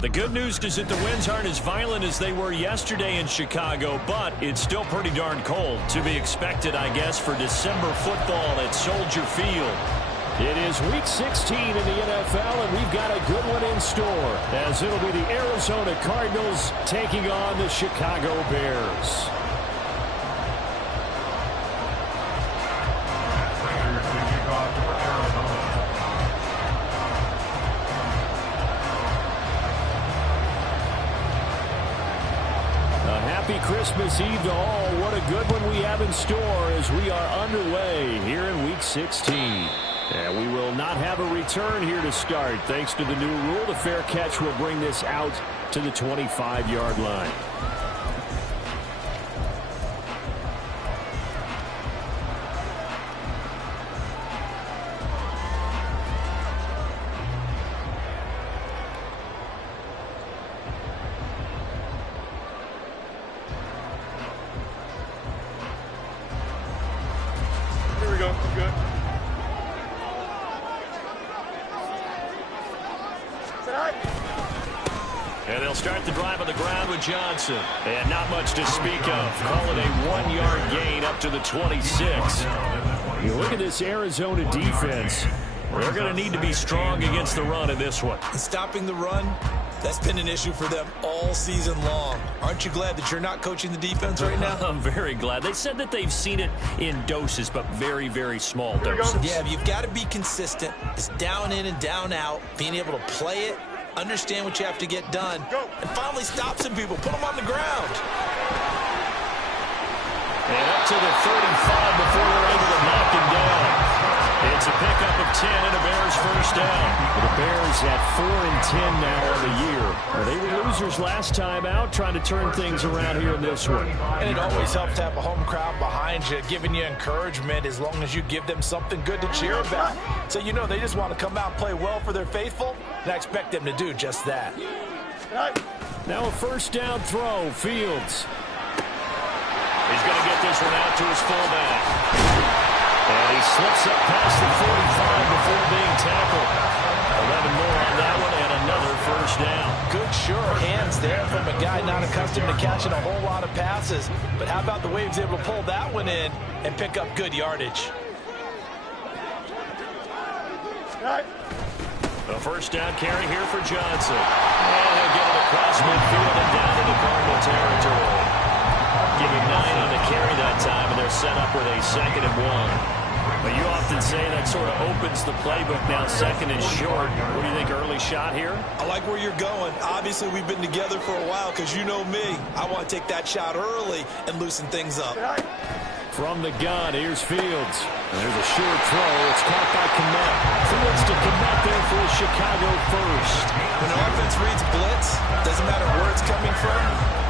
The good news is that the winds aren't as violent as they were yesterday in Chicago, but it's still pretty darn cold. To be expected, I guess, for December football at Soldier Field. It is Week 16 in the NFL, and we've got a good one in store, as it'll be the Arizona Cardinals taking on the Chicago Bears. Happy Christmas Eve to all. What a good one we have in store as we are underway here in Week 16. And we will not have a return here to start. Thanks to the new rule, the fair catch will bring this out to the 25-yard line. And they'll start the drive on the ground with Johnson. And not much to speak of. Call it a 1-yard gain up to the 26. You look at this Arizona defense. They're going to need to be strong against the run in this one. Stopping the run, that's been an issue for them all season long. Aren't you glad that you're not coaching the defense right now? I'm very glad. They said that they've seen it in doses, but very, very small doses. Yeah, you've got to be consistent. It's down in and down out, being able to play it, understand what you have to get done, and finally stop some people, put them on the ground. And up to the 35 before they're able to knock him down. It's a pickup of 10 and a Bears first down. The Bears at 4-10 now on the year. They were losers last time out, trying to turn things around here in this one. And it always helps to have a home crowd behind you, giving you encouragement as long as you give them something good to cheer about. So you know they just want to come out and play well for their faithful, and I expect them to do just that. Now a first down throw, Fields. He's going to get this one out to his fullback. And he slips up past the 45 before being tackled. 11 more on that one and another first down. Good sure hands there from a guy not accustomed to catching a whole lot of passes. But how about the way he was able to pull that one in and pick up good yardage? A first down carry here for Johnson. And he'll get it across midfield and down into Cardinal territory. Give him 9 on the carry that time, and they're set up with a 2nd and 1. But you often say that sort of opens the playbook now, 2nd and short. What do you think, early shot here? I like where you're going. Obviously, we've been together for a while because you know me. I want to take that shot early and loosen things up. From the gun, here's Fields. And there's a short throw. It's caught by Kmet. Fields to Kmet there for a Chicago first. When the offense reads blitz, doesn't matter where it's coming from,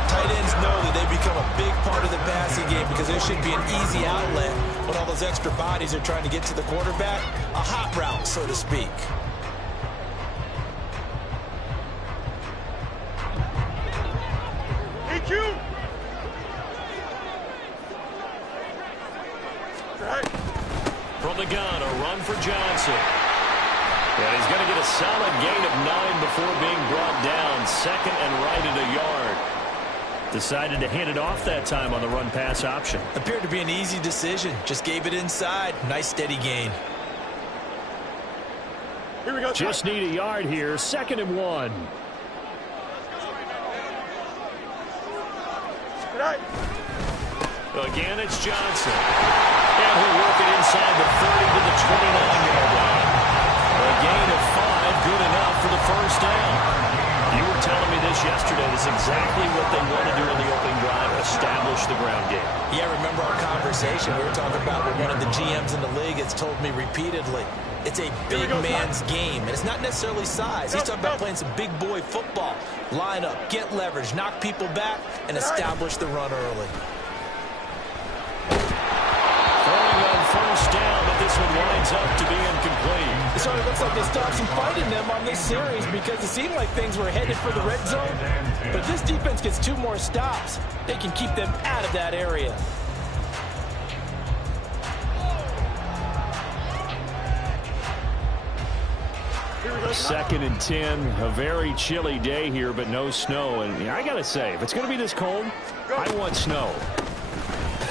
tight ends know that they become a big part of the passing game because there should be an easy outlet when all those extra bodies are trying to get to the quarterback. A hot route, so to speak. EQ! From the gun, a run for Johnson. And he's going to get a solid gain of 9 before being brought down. 2nd and right at a yard. Decided to hand it off that time on the run-pass option. Appeared to be an easy decision. Just gave it inside. Nice steady gain. Here we go. Just need a yard here. 2nd and 1. Again, it's Johnson. And he'll work it inside the 30 to the 29-yard line. A gain of 5, good enough for the first down. You were telling me this yesterday. This is exactly what they want to do in the opening drive, establish the ground game. Yeah, remember our conversation. We were talking about what one of the GMs in the league has told me repeatedly. It's a big man's game, and it's not necessarily size. He's talking about playing some big boy football. Line up, get leverage, knock people back, and establish the run early. Throwing on first down, but this one winds up to be incomplete. It sort of looks like they stopped some fight in them on this series because it seemed like things were headed for the red zone. But if this defense gets 2 more stops, they can keep them out of that area. Here 2nd and 10. A very chilly day here, but no snow. And I got to say, if it's going to be this cold, I want snow.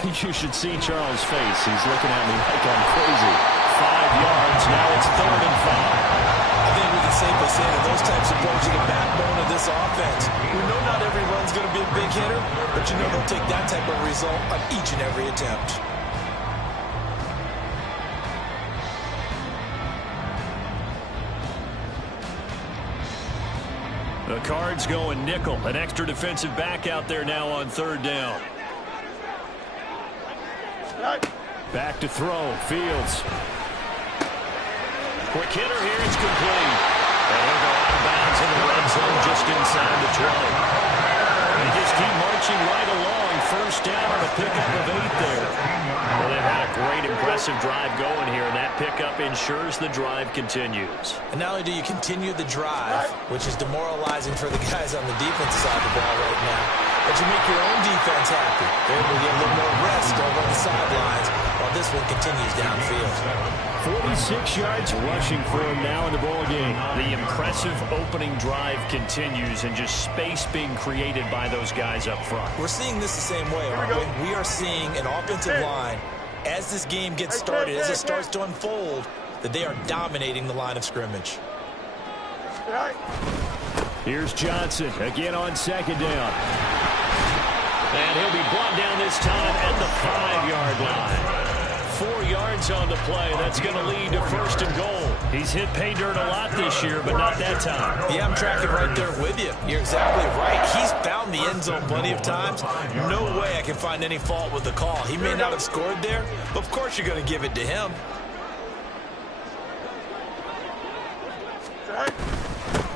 You should see Charles' face. He's looking at me like I'm crazy. 5 yards. Now it's 3rd and 5. I think we can safely say that those types of plays are the backbone of this offense. We know not every run's going to be a big hitter, but you know they'll take that type of result on each and every attempt. The Cards going nickel. An extra defensive back out there now on 3rd down. Back to throw. Fields. Quick hitter here. It's complete. And he'll go out of bounds in the red zone just inside the 20. They just keep marching right along. 1st down on a pickup of 8 there. Well, they've had a great, impressive drive going here, and that pickup ensures the drive continues. And not only do you continue the drive, which is demoralizing for the guys on the defensive side of the ball right now, but you make your own defense happy. They're able to get a little more rest over on the sidelines while this one continues downfield. 46 yards rushing for him now in the ball game. The impressive opening drive continues, and just space being created by those guys up front. We're seeing this the same way, aren't we? We are seeing an offensive line, as this game gets started, as it starts to unfold, that they are dominating the line of scrimmage. Here's Johnson again on 2nd down. And he'll be brought down this time at the 5-yard line. 4 yards on the play. That's going to lead to 1st and goal. He's hit pay dirt a lot this year, but not that time. Yeah, I'm tracking right there with you. You're exactly right. He's found the end zone plenty of times. No way I can find any fault with the call. He may not have scored there, but of course you're going to give it to him.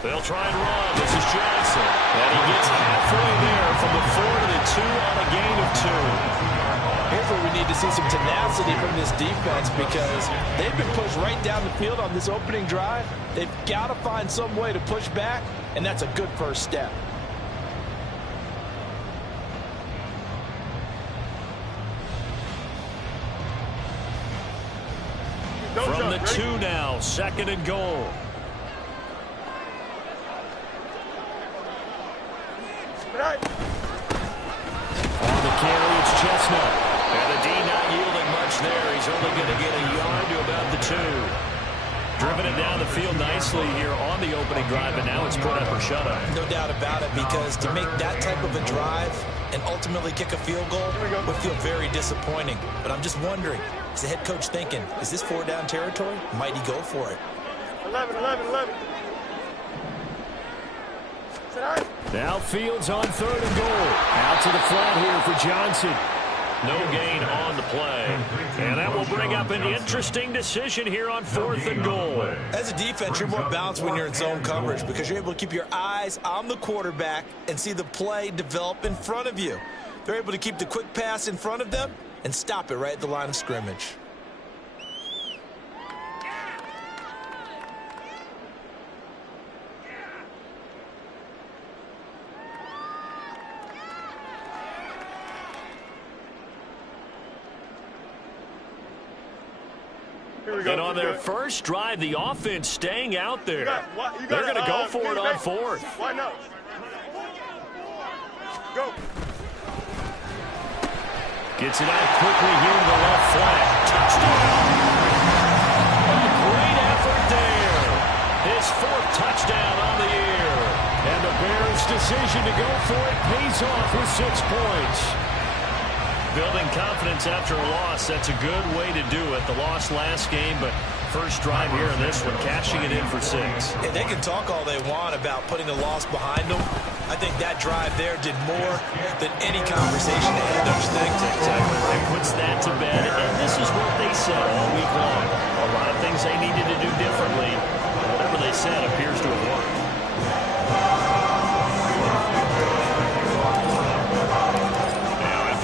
They'll try and run. This is Johnson. And he gets halfway there from the 4 to the 2 on a gain of 2. Here's where we need to see some tenacity from this defense, because they've been pushed right down the field on this opening drive. They've got to find some way to push back, and that's a good first step. From the 2 now, 2nd and goal. On the carry, it's Chestnut. And the D not yielding much there. He's only going to get a yard to about the 2. Driven it down the field nicely here on the opening drive, and now it's put up or shut up. No doubt about it, because to make that type of a drive and ultimately kick a field goal would feel very disappointing. But I'm just wondering, is the head coach thinking, is this 4-down territory? Might he go for it? 11. Now Fields on 3rd and goal. Out to the flat here for Johnson. No gain on the play. And that will bring up an interesting decision here on 4th and goal. As a defense, you're more balanced when you're in zone coverage, because you're able to keep your eyes on the quarterback and see the play develop in front of you. They're able to keep the quick pass in front of them and stop it right at the line of scrimmage. And on their first drive, the offense staying out there. They're going to go for it on 4th. Why not? Go. Gets it out quickly here to the left flank. Touchdown. A great effort there. His 4th touchdown on the year. And the Bears' decision to go for it pays off with 6 points. Building confidence after a loss, that's a good way to do it. The loss last game, but first drive here in this one, cashing it in for 6. And they can talk all they want about putting a loss behind them. I think that drive there did more than any conversation they had, don't you think? Exactly. It puts that to bed, and this is what they said all week long. A lot of things they needed to do differently. Whatever they said appears to have worked.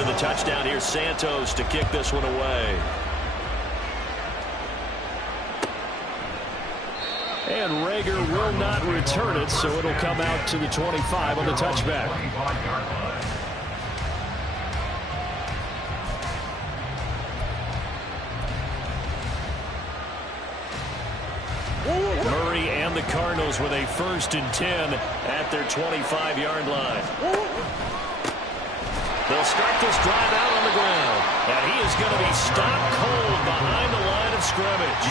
The touchdown here, Santos to kick this one away. And Rager will not return it, so it'll come out to the 25 on the touchback. Murray and the Cardinals with a 1st and 10 at their 25-yard line. They'll start this drive out on the ground. And he is going to be stopped cold behind the line of scrimmage.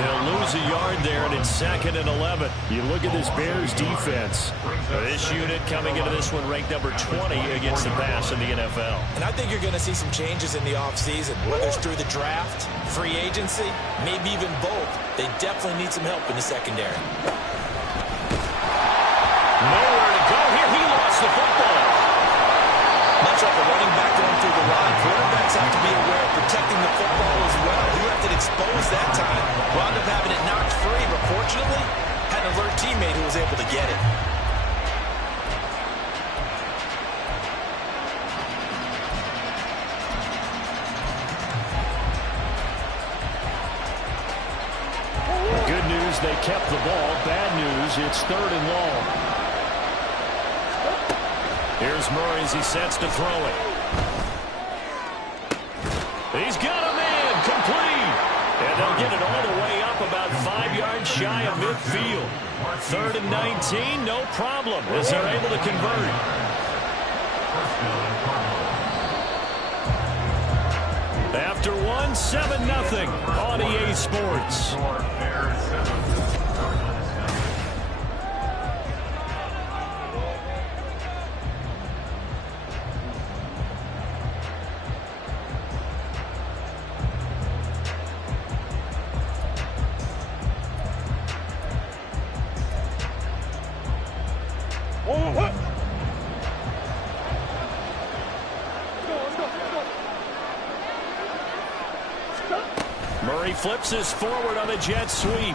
He'll lose a yard there, and it's 2nd and 11. You look at this Bears defense. This unit coming into this one ranked number 20 against the pass in the NFL. And I think you're going to see some changes in the offseason, whether it's through the draft, free agency, maybe even both. They definitely need some help in the secondary. Nowhere to go here. He lost the football. Much like a running back going through the line, quarterbacks have to be aware of protecting the football as well. He left it exposed that time. Wound up having it knocked free, but fortunately, had an alert teammate who was able to get it. Good news, they kept the ball. Bad news, it's 3rd and long. Here's Murray as he sets to throw it. He's got a man, complete. And they'll get it all the way up about 5 yards shy of midfield. 3rd and 19, no problem, as they're able to convert. After one, 7-0 on EA Sports. Murray flips this forward on a jet sweep.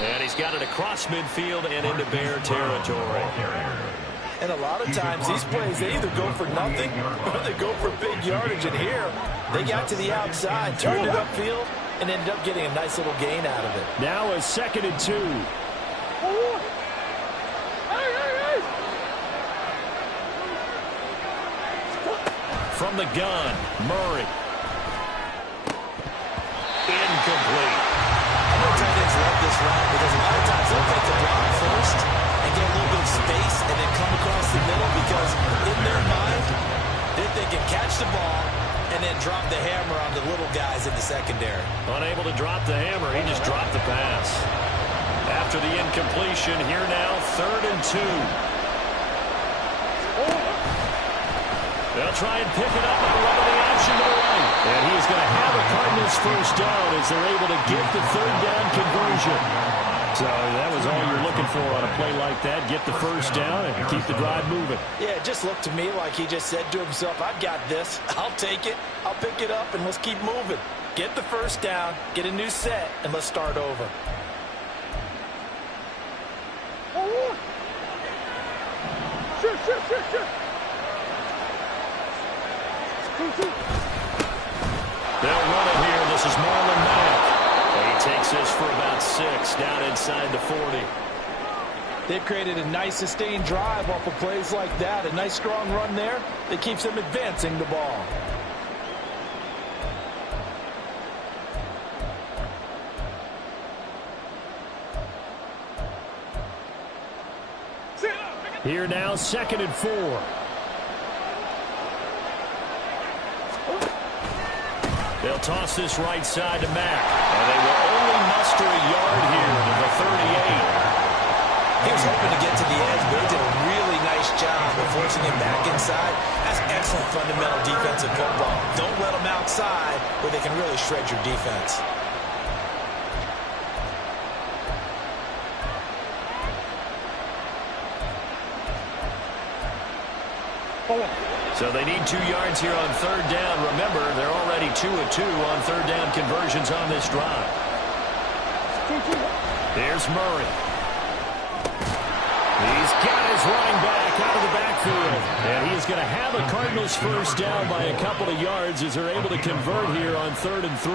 And he's got it across midfield and into Bear territory. And a lot of times these plays, they either go for nothing or they go for big yardage. And here, they got to the outside, turned it upfield, and ended up getting a nice little gain out of it. Now a 2nd and 2. From the gun, Murray. Incomplete. I know tight ends love this route because a lot of times they'll take the block first and get a little bit of space and then come across the middle because in their mind, they're thinking catch the ball and then drop the hammer on the little guys in the secondary. Unable to drop the hammer, he just dropped the pass. After the incompletion, here now, 3rd and 2. They'll try and pick it up by running the option to the right. And he's going to have a Cardinals 1st down as they're able to get the 3rd down conversion. So that was all you're looking for on a play like that. Get the 1st down and keep the drive moving. Yeah, it just looked to me like he just said to himself, I've got this. I'll take it. I'll pick it up, and let's keep moving. Get the 1st down, get a new set, and let's start over. They'll run it here. This is Marlon Mack. He takes this for about 6 down inside the 40. They've created a nice sustained drive off of plays like that. A nice strong run there that keeps them advancing the ball. Here now, 2nd and 4. They'll toss this right side to Mack. And they will only muster a yard here to the 38. He was hoping to get to the edge, but he did a really nice job of forcing him back inside. That's excellent fundamental defensive football. Don't let them outside where they can really shred your defense. So they need 2 yards here on 3rd down. Remember, they're already 2 of 2 on 3rd down conversions on this drive. Here's Murray. He's got his running back out of the backfield. And he is going to have a Cardinals 1st down by a couple of yards as they're able to convert here on 3rd and 3.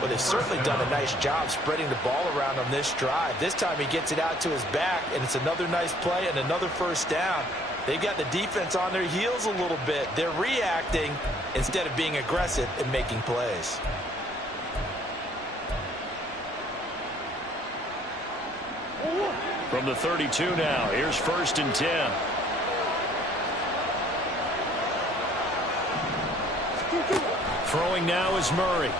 Well, they've certainly done a nice job spreading the ball around on this drive. This time he gets it out to his back, and it's another nice play and another 1st down. They've got the defense on their heels a little bit. They're reacting instead of being aggressive and making plays. From the 32 now, here's 1st and 10. Throwing now is Murray.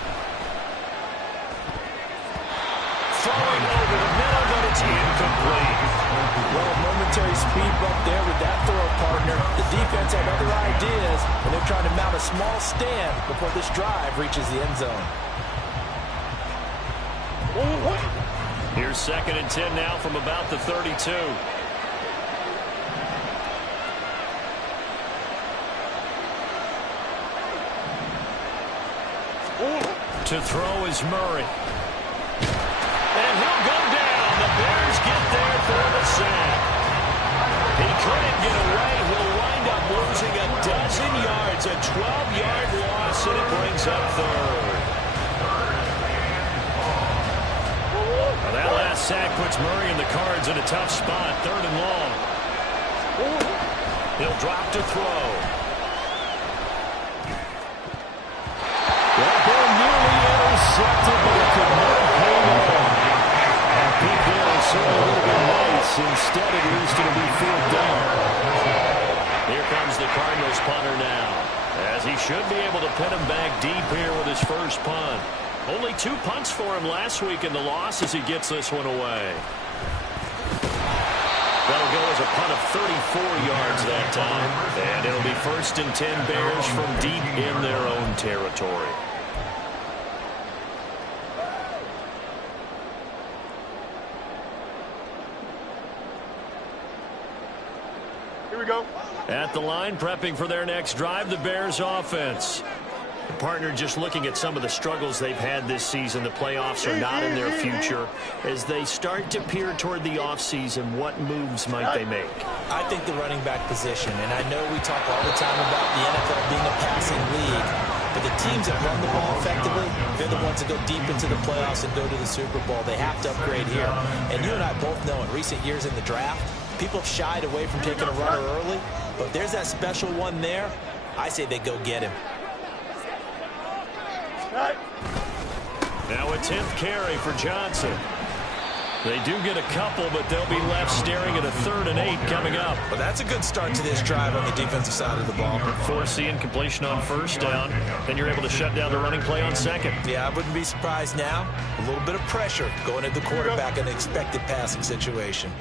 Throwing over the middle, but it's incomplete. Well, momentary speed bump there with that throw, partner. The defense had other ideas, and they're trying to mount a small stand before this drive reaches the end zone. Here's 2nd and 10 now from about the 32. To throw is Murray. And he'll go down. The Bears get there for the sack. He couldn't get away. He'll wind up losing a dozen yards. A 12-yard loss, and it brings up 3rd. Well, that last sack puts Murray and the Cards in a tough spot. 3rd and long. He'll drop to throw. That ball nearly intercepted, but it could not hang on. And Pete Carroll certainly would have been nice. Instead, at least it'll be 4th down. Here comes the Cardinals punter now, as he should be able to pin him back deep here with his first punt. Only 2 punts for him last week in the loss as he gets this one away. That'll go as a punt of 34 yards that time. And it'll be 1st and 10 Bears from deep in their own territory. Here we go. At the line, prepping for their next drive, the Bears offense. The partner just looking at some of the struggles they've had this season. The playoffs are not in their future. As they start to peer toward the offseason, what moves might they make? I think the running back position, and I know we talk all the time about the NFL being a passing league, but the teams that run the ball effectively, they're the ones that go deep into the playoffs and go to the Super Bowl. They have to upgrade here. And you and I both know in recent years in the draft, people have shied away from taking a runner early, but if there's that special one there, I say they go get him. Now a 10th carry for Johnson. They do get a couple, but they'll be left staring at a 3rd and 8 coming up. Well, that's a good start to this drive on the defensive side of the ball. Force the incompletion on 1st down. Then you're able to shut down the running play on 2nd. Yeah, I wouldn't be surprised now. A little bit of pressure going at the quarterback in an expected passing situation.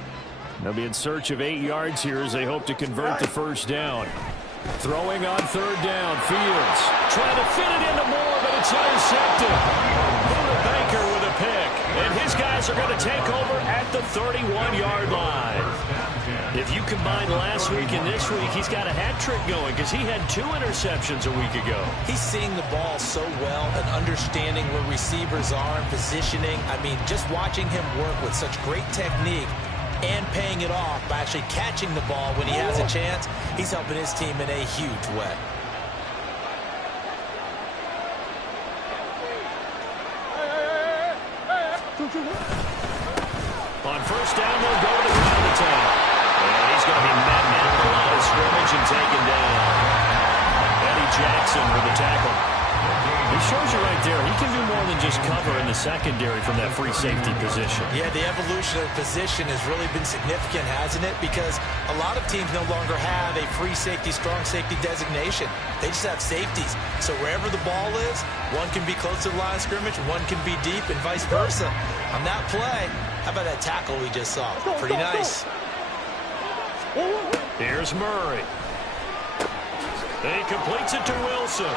They'll be in search of 8 yards here as they hope to convert the 1st down. Throwing on 3rd down, Fields. Trying to fit it into Moore, but it's intercepted. Buda Baker with a pick. And his guys are going to take over at the 31-yard line. If you combine last week and this week, he's got a hat trick going because he had 2 interceptions a week ago. He's seeing the ball so well and understanding where receivers are and positioning. I mean, just watching him work with such great technique and paying it off by actually catching the ball when he has a chance, he's helping his team in a huge way. On 1st down, they'll go to the ground attack. And he's going to be met at the line of scrimmage and taken down. Eddie Jackson with the tackle. He shows you right there, he can do more than just cover in the secondary from that free safety position. Yeah, the evolution of position has really been significant, hasn't it? Because a lot of teams no longer have a free safety, strong safety designation. They just have safeties. So wherever the ball is, one can be close to the line of scrimmage, one can be deep, and vice versa. On that play, how about that tackle we just saw? Pretty nice. Here's Murray. He completes it to Wilson.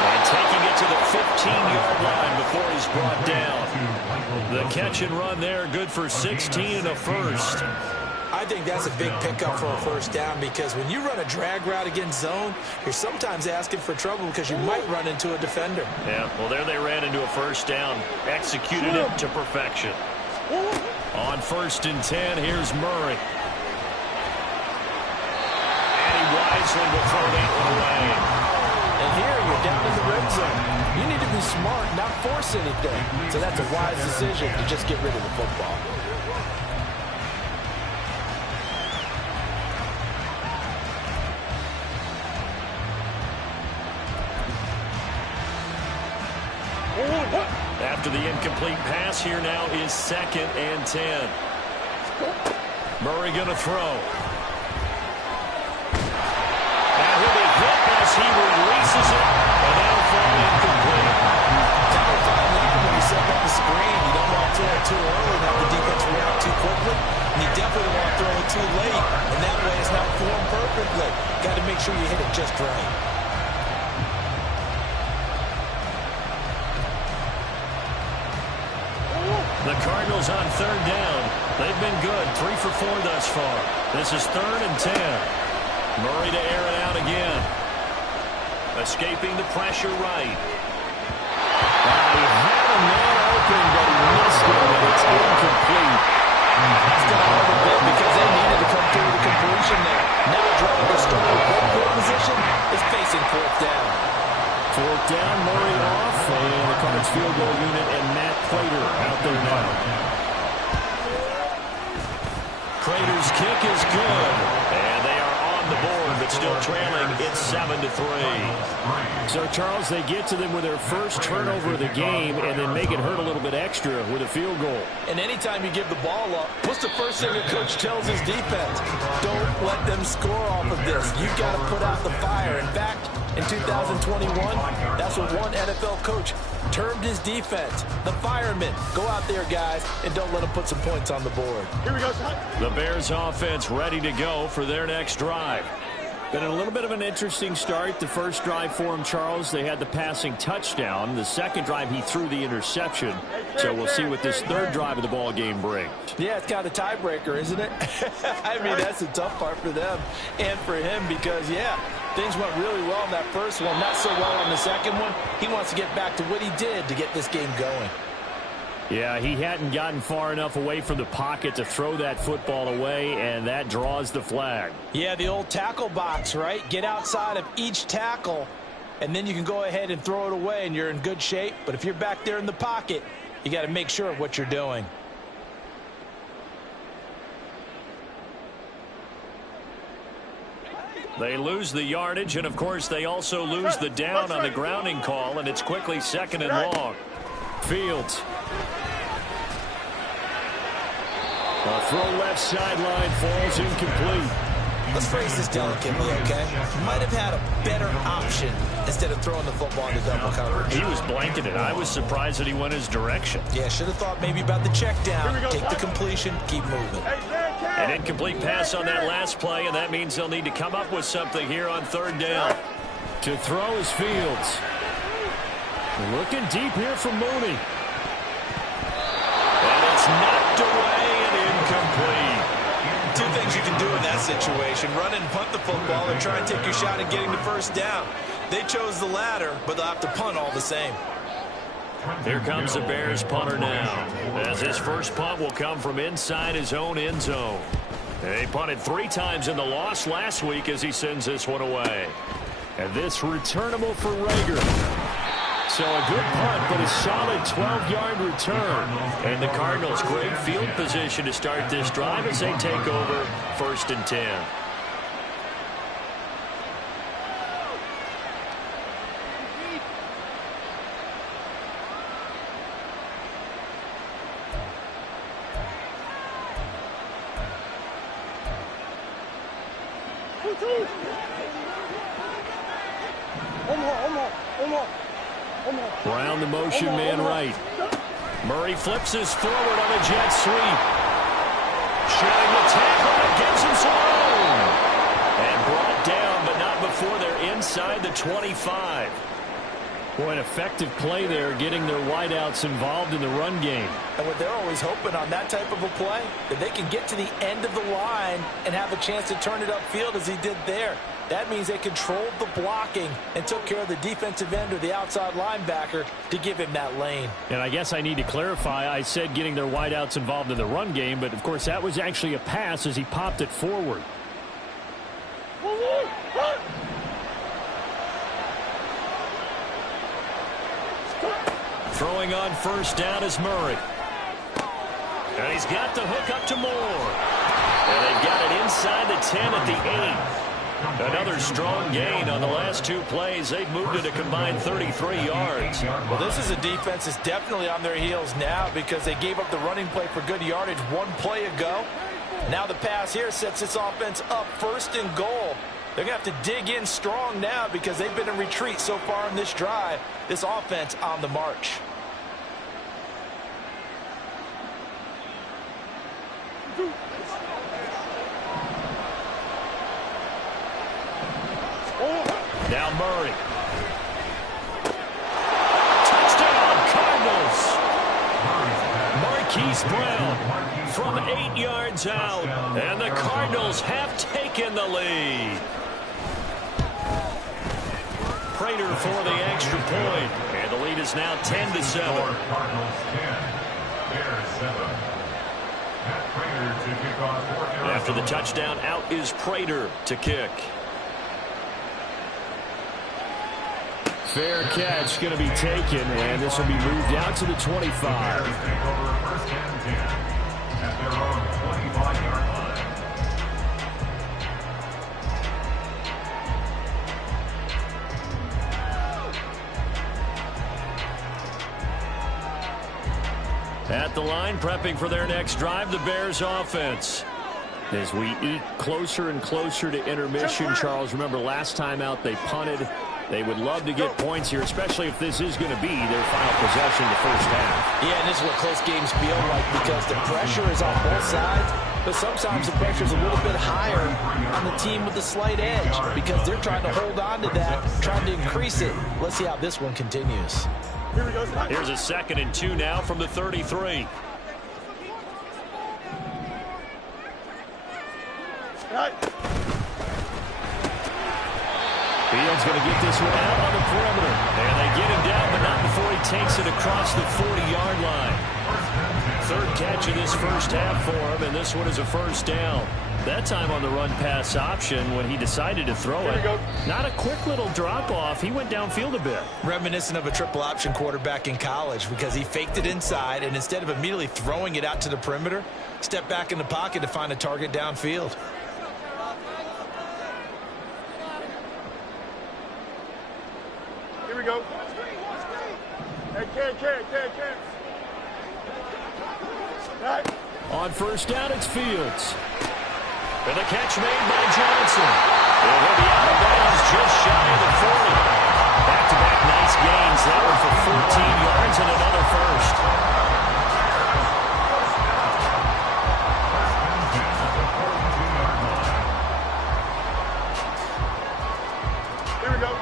And taking it to the 15-yard line before he's brought down. The catch and run there, good for 16 and a 1st. I think that's a big pickup for a 1st down because when you run a drag route against zone, you're sometimes asking for trouble because you might run into a defender. Yeah, well, there they ran into a 1st down. Executed it to perfection. On 1st and 10, here's Murray. And he wisely will throw that one away. And here you're down in the red zone. You need to be smart, not force anything. So that's a wise decision to just get rid of the football. After the incomplete pass, here now is 2nd and 10. Murray going to throw. And he'll be hit as he releases it. And that'll fall incomplete. Kind of a fine line when you set up the screen. You don't want to throw it too early and have the defense react too quickly. And you definitely don't want to throw it too late. And that way it's not formed perfectly. Got to make sure you hit it just right. The Cardinals on third down. They've been good. 3 for 4 thus far. This is 3rd and 10. Murray to air it out again. Escaping the pressure right. He had a man open, but he missed it, and it's incomplete. That's going to hurt a bit because they needed to come through the completion there. Now driving the starting field position is facing 4th down. 4th down, Murray off, and the Cards field goal unit and Matt Prater out there now. Prater's kick is good, and they are on the board, but still trailing. It's 7-3. So, Charles, they get to them with their first turnover of the game and then make it hurt a little bit extra with a field goal. And anytime you give the ball up, what's the first thing a coach tells his defense? Don't let them score off of this. You've got to put out the fire. In fact, in 2021, that's what one NFL coach termed his defense. The firemen. Go out there, guys, and don't let them put some points on the board. Here we go, son. The Bears offense ready to go for their next drive. Been a little bit of an interesting start. The first drive for him, Charles, they had the passing touchdown. The second drive, he threw the interception. So we'll see what this third drive of the ball game brings. Yeah, it's kind of a tiebreaker, isn't it? I mean, that's the tough part for them and for him because, yeah, things went really well in that first one, not so well on the second one. He wants to get back to what he did to get this game going. Yeah, he hadn't gotten far enough away from the pocket to throw that football away, and that draws the flag. Yeah, the old tackle box, right? Get outside of each tackle, and then you can go ahead and throw it away, and you're in good shape. But if you're back there in the pocket, you got to make sure of what you're doing. They lose the yardage, and, of course, they also lose the down on the grounding call, and it's quickly 2nd and long. Fields. A throw left sideline falls incomplete. Let's phrase this delicately, okay? Might have had a better option instead of throwing the football into double coverage. He was blanketed. I was surprised that he went his direction. Yeah, should have thought maybe about the check down, take the completion, keep moving. An incomplete pass on that last play, and that means they'll need to come up with something here on 3rd down. To throw is Fields. Looking deep here from Mooney. And it's knocked away and incomplete. Two things you can do in that situation: run and punt the football, or try and take your shot at getting the first down. They chose the latter, but they'll have to punt all the same. Here comes the Bears punter now, as his first punt will come from inside his own end zone. They punted 3 times in the loss last week as he sends this one away. And this returnable for Rager. So a good punt, but a solid 12-yard return. And the Cardinals, great field position to start this drive as they take over 1st and 10. Brown, the motion man right. Murray flips his forward on a jet sweep. Shedding the tackle that gives him some room. And brought down, but not before they're inside the 25. Boy, an effective play there, getting their wideouts involved in the run game. And what they're always hoping on that type of a play, that they can get to the end of the line and have a chance to turn it upfield as he did there. That means they controlled the blocking and took care of the defensive end or the outside linebacker to give him that lane. And I guess I need to clarify, I said getting their wideouts involved in the run game, but of course that was actually a pass as he popped it forward. Throwing on 1st down is Murray. And he's got the hook up to Moore. And they've got it inside the 10 at the 8. Another strong gain on the last 2 plays. They've moved it a combined 33 yards. Well, this is a defense that's definitely on their heels now because they gave up the running play for good yardage 1 play ago. Now the pass here sets this offense up 1st and goal. They're going to have to dig in strong now because they've been in retreat so far in this drive. This offense on the march. Now Murray. Touchdown, Cardinals. Marquise Brown from 8 yards out. And the Cardinals have taken the lead. Prater for the extra point. And the lead is now 10-7. After the touchdown, out is Prater to kick. Fair catch going to be taken, and this will be moved out to the 25. At the line, prepping for their next drive, the Bears offense. As we eke closer and closer to intermission, Charles, remember last time out they punted. They would love to get points here, especially if this is going to be their final possession in the first half. Yeah, and this is what close games feel like because the pressure is on both sides, but sometimes the pressure is a little bit higher on the team with the slight edge because they're trying to hold on to that, trying to increase it. Let's see how this one continues. Here's a 2nd and 2 now from the 33. Fields going to get this one out on the perimeter. And they get him down, but not before he takes it across the 40-yard line. 3rd catch of this first half for him, and this one is a 1st down. That time on the run-pass option when he decided to throw it. Not a quick little drop-off. He went downfield a bit. Reminiscent of a triple option quarterback in college because he faked it inside, and instead of immediately throwing it out to the perimeter, stepped back in the pocket to find a target downfield. Here we go. Hey, Ken. Right. On 1st down, it's Fields. And the catch made by Johnson. And he'll be out of bounds just shy of the 40. Back-to-back nice gains. That one for 14 yards and another 1st. Here we go.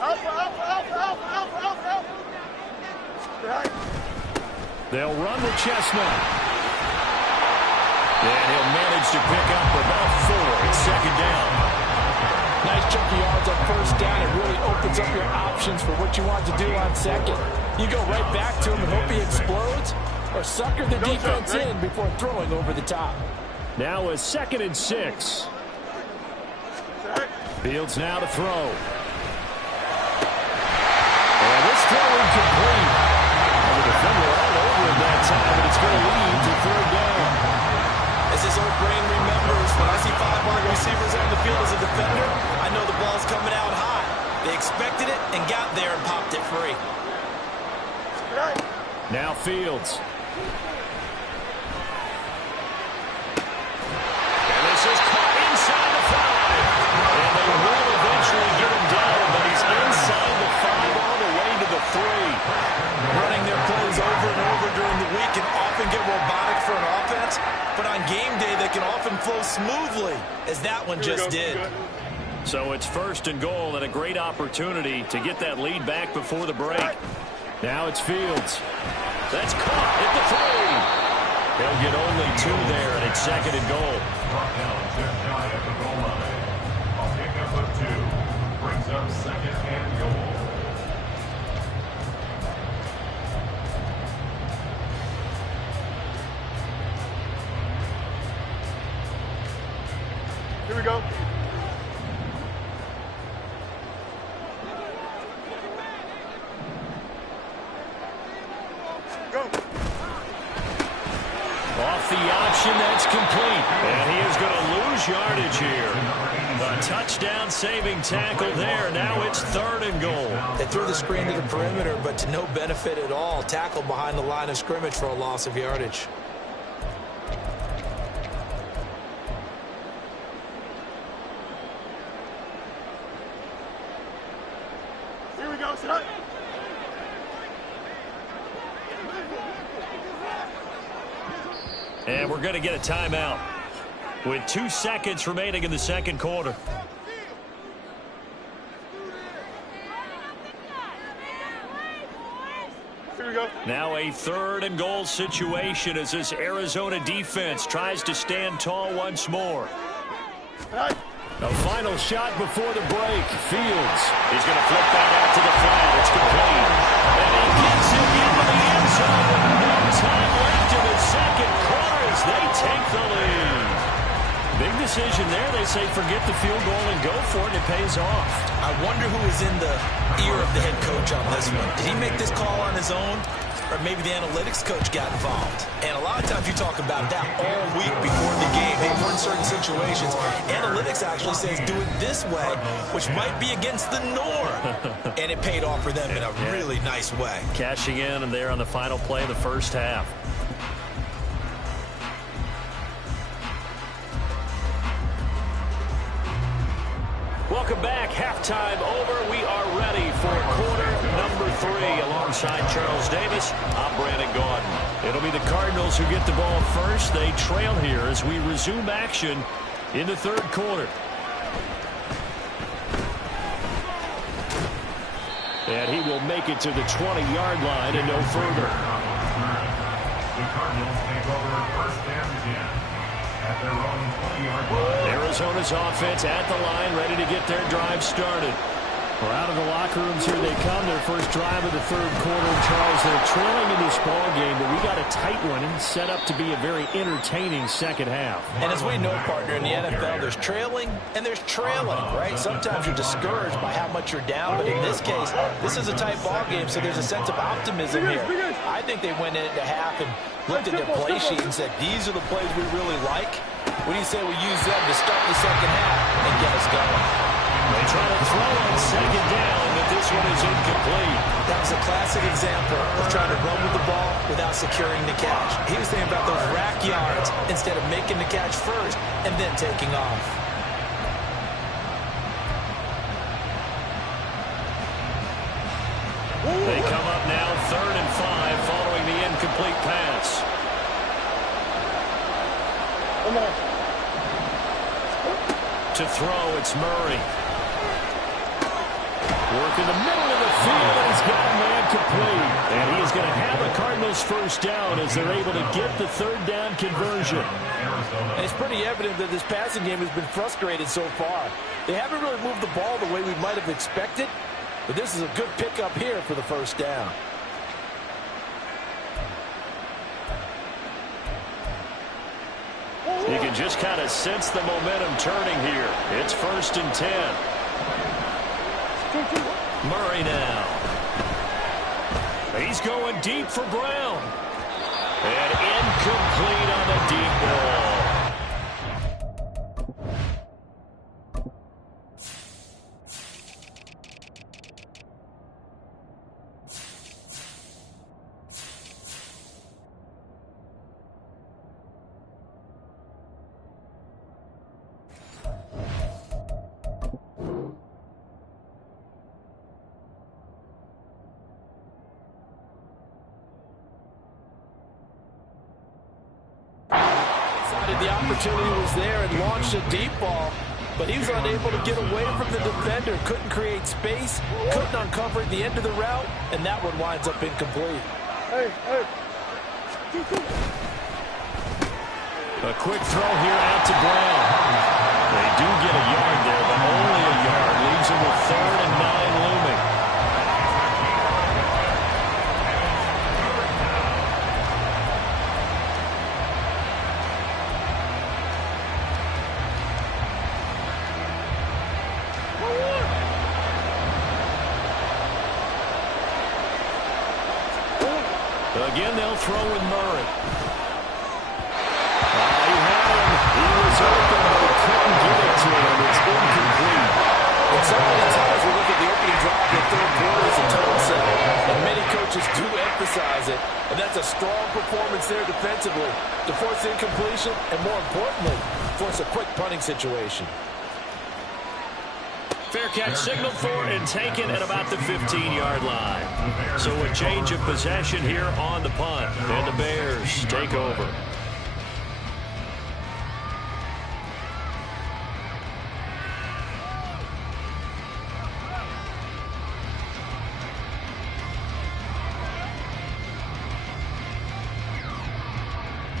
Out. Right. They'll run with Chestnut. And he'll manage to pick up about 4. It's 2nd down. Nice chunk of yards on 1st down. It really opens up your options for what you want to do on 2nd. You go right back to him and hope he explodes, or sucker the defense in before throwing over the top. Now a 2nd and 6. Fields now to throw. And this throw incomplete. And the defender all over him that time, but it's going to lead to 3rd down. As his old brain remembers, when I see 5 wide receivers on the field as a defender, I know the ball's coming out high. They expected it and got there and popped it free. Now Fields. And this is caught inside the 5. And they will eventually get him down, but he's inside the 5 all the way to the 3. Running their plays over and over during the week can often get robotic for an offense, but on game day they can often flow smoothly, as that one just did. So it's 1st and goal and a great opportunity to get that lead back before the break. Now it's Fields. That's caught at the 3. They'll get only 2 there, and it's 2nd and goal. Brought down just shy of the goal line. A pickup of 2 brings up 2nd and goal. Here we go. Off the option, that's complete. And he is going to lose yardage here. A touchdown-saving tackle there. Now it's 3rd and goal. They threw the screen to the perimeter, but to no benefit at all. Tackle behind the line of scrimmage for a loss of yardage. Here we go, set. And we're going to get a timeout with 2 seconds remaining in the second quarter. Here we go. Now a 3rd and goal situation as this Arizona defense tries to stand tall once more. Right. A final shot before the break. Fields is going to flip that out to the flat. It's complete. And he gets it into the end zone with no time left in the second quarter as they take the lead. Big decision there. They say forget the field goal and go for it, and it pays off. I wonder who is in the ear of the head coach on this one. Did he make this call on his own? Or maybe the analytics coach got involved. And a lot of times you talk about that all week before the game. Hey, we're in certain situations. Analytics actually says do it this way, which might be against the norm. And it paid off for them in a really nice way. Cashing in and there on the final play of the first half. Welcome back. Halftime over. We are ready for quarter number 3. Alongside Charles Davis, I'm Brandon Gordon. It'll be the Cardinals who get the ball first. They trail here as we resume action in the third quarter. And he will make it to the 20-yard line and no further. The Cardinals take over first down again at their own 20-yard line. Arizona's offense at the line, ready to get their drive started. We're out of the locker rooms, here they come. Their first drive of the third quarter. And Charles, they're trailing in this ball game, but we got a tight one and set up to be a very entertaining second half. And as we know, partner, in the NFL, there's trailing and there's trailing, right? Sometimes you're discouraged by how much you're down, but in this case, this is a tight ball game, so there's a sense of optimism here. I think they went into half and looked at their play sheet and said, these are the plays we really like. What do you say we use them to start the second half and get us going? They try to throw on second down, but this one is incomplete. That was a classic example of trying to run with the ball without securing the catch. He was thinking about those rack yards instead of making the catch first and then taking off. They come up now 3rd and 5 following the incomplete pass. To throw, it's Murray. Work in the middle of the field, and he's got a man complete. And he is going to have a Cardinals first down as they're able to get the third down conversion. And it's pretty evident that this passing game has been frustrated so far. They haven't really moved the ball the way we might have expected, but this is a good pickup here for the first down. You can just kind of sense the momentum turning here. It's 1st and 10. Murray now. He's going deep for Brown. And incomplete on the deep ball. The opportunity was there and launched a deep ball, but he was unable to get away from the defender, couldn't create space, couldn't uncover the end of the route, and that one winds up incomplete. A quick throw here out to Brown. They do get a yard there, but only a yard. Leaves him with 3rd and 9 looming. Again, they'll throw with Murray. He had him. He was open, but he couldn't defensively to force the incompletion and, more importantly, force a quick punting situation. Fair catch signaled for and taken at about the 15-yard line. So a change of possession here on the punt, and the Bears take over.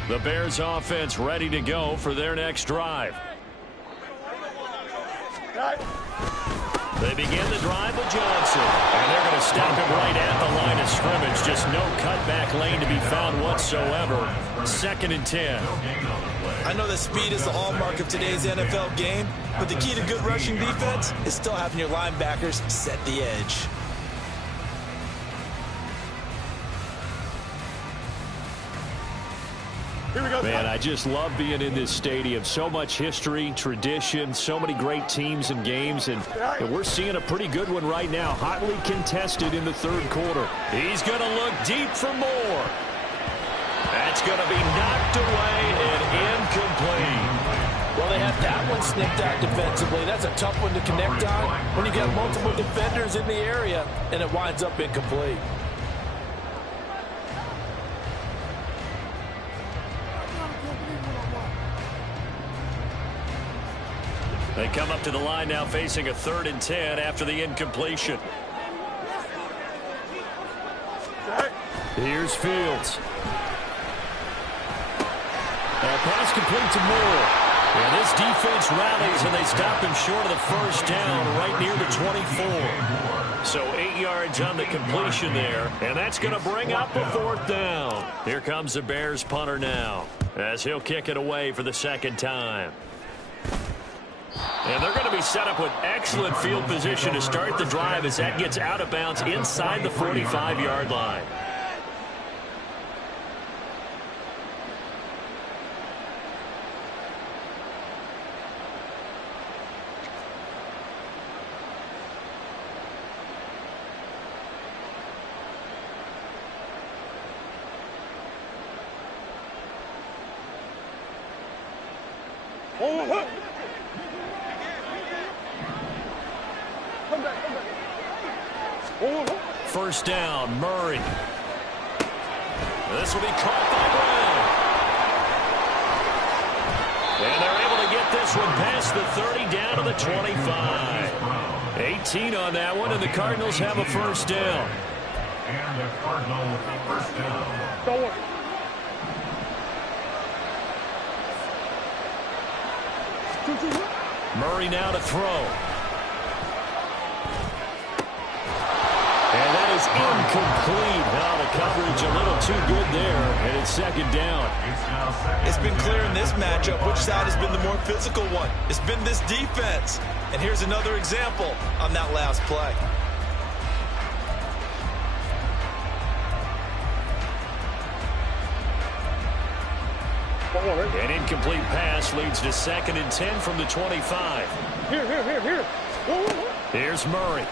The Bears offense ready to go for their next drive. They begin the drive with Johnson, and they're going to stop him right at the line of scrimmage. Just no cutback lane to be found whatsoever. 2nd and 10. I know that speed is the hallmark of today's NFL game, but the key to good rushing defense is still having your linebackers set the edge. Man, I just love being in this stadium. So much history, tradition, so many great teams and games, and we're seeing a pretty good one right now. Hotly contested in the 3rd quarter. He's going to look deep for more. That's going to be knocked away and incomplete. Well, they have that one snipped out defensively. That's a tough one to connect on when you got multiple defenders in the area, and it winds up incomplete. They come up to the line now facing a 3rd and 10 after the incompletion. Here's Fields. Pass complete to Moore. And this defense rallies, and they stop him short of the 1st down right near the 24. So 8 yards on the completion there, and that's going to bring up a 4th down. Here comes the Bears punter now, as he'll kick it away for the 2nd time. And they're going to be set up with excellent field position to start the drive as that gets out of bounds inside the 45-yard line. First down, Murray. This will be caught by Brown. And they're able to get this one past the 30 down to the 25. 18 on that one, and the Cardinals have a 1st down. And the Cardinals 1st down. Murray now to throw. And that is incomplete. Now the coverage a little too good there, and it's 2nd down. It's been clear in this matchup which side has been the more physical one. It's been this defense. And here's another example on that last play. An incomplete pass leads to 2nd and 10 from the 25. Here. Here's Murray.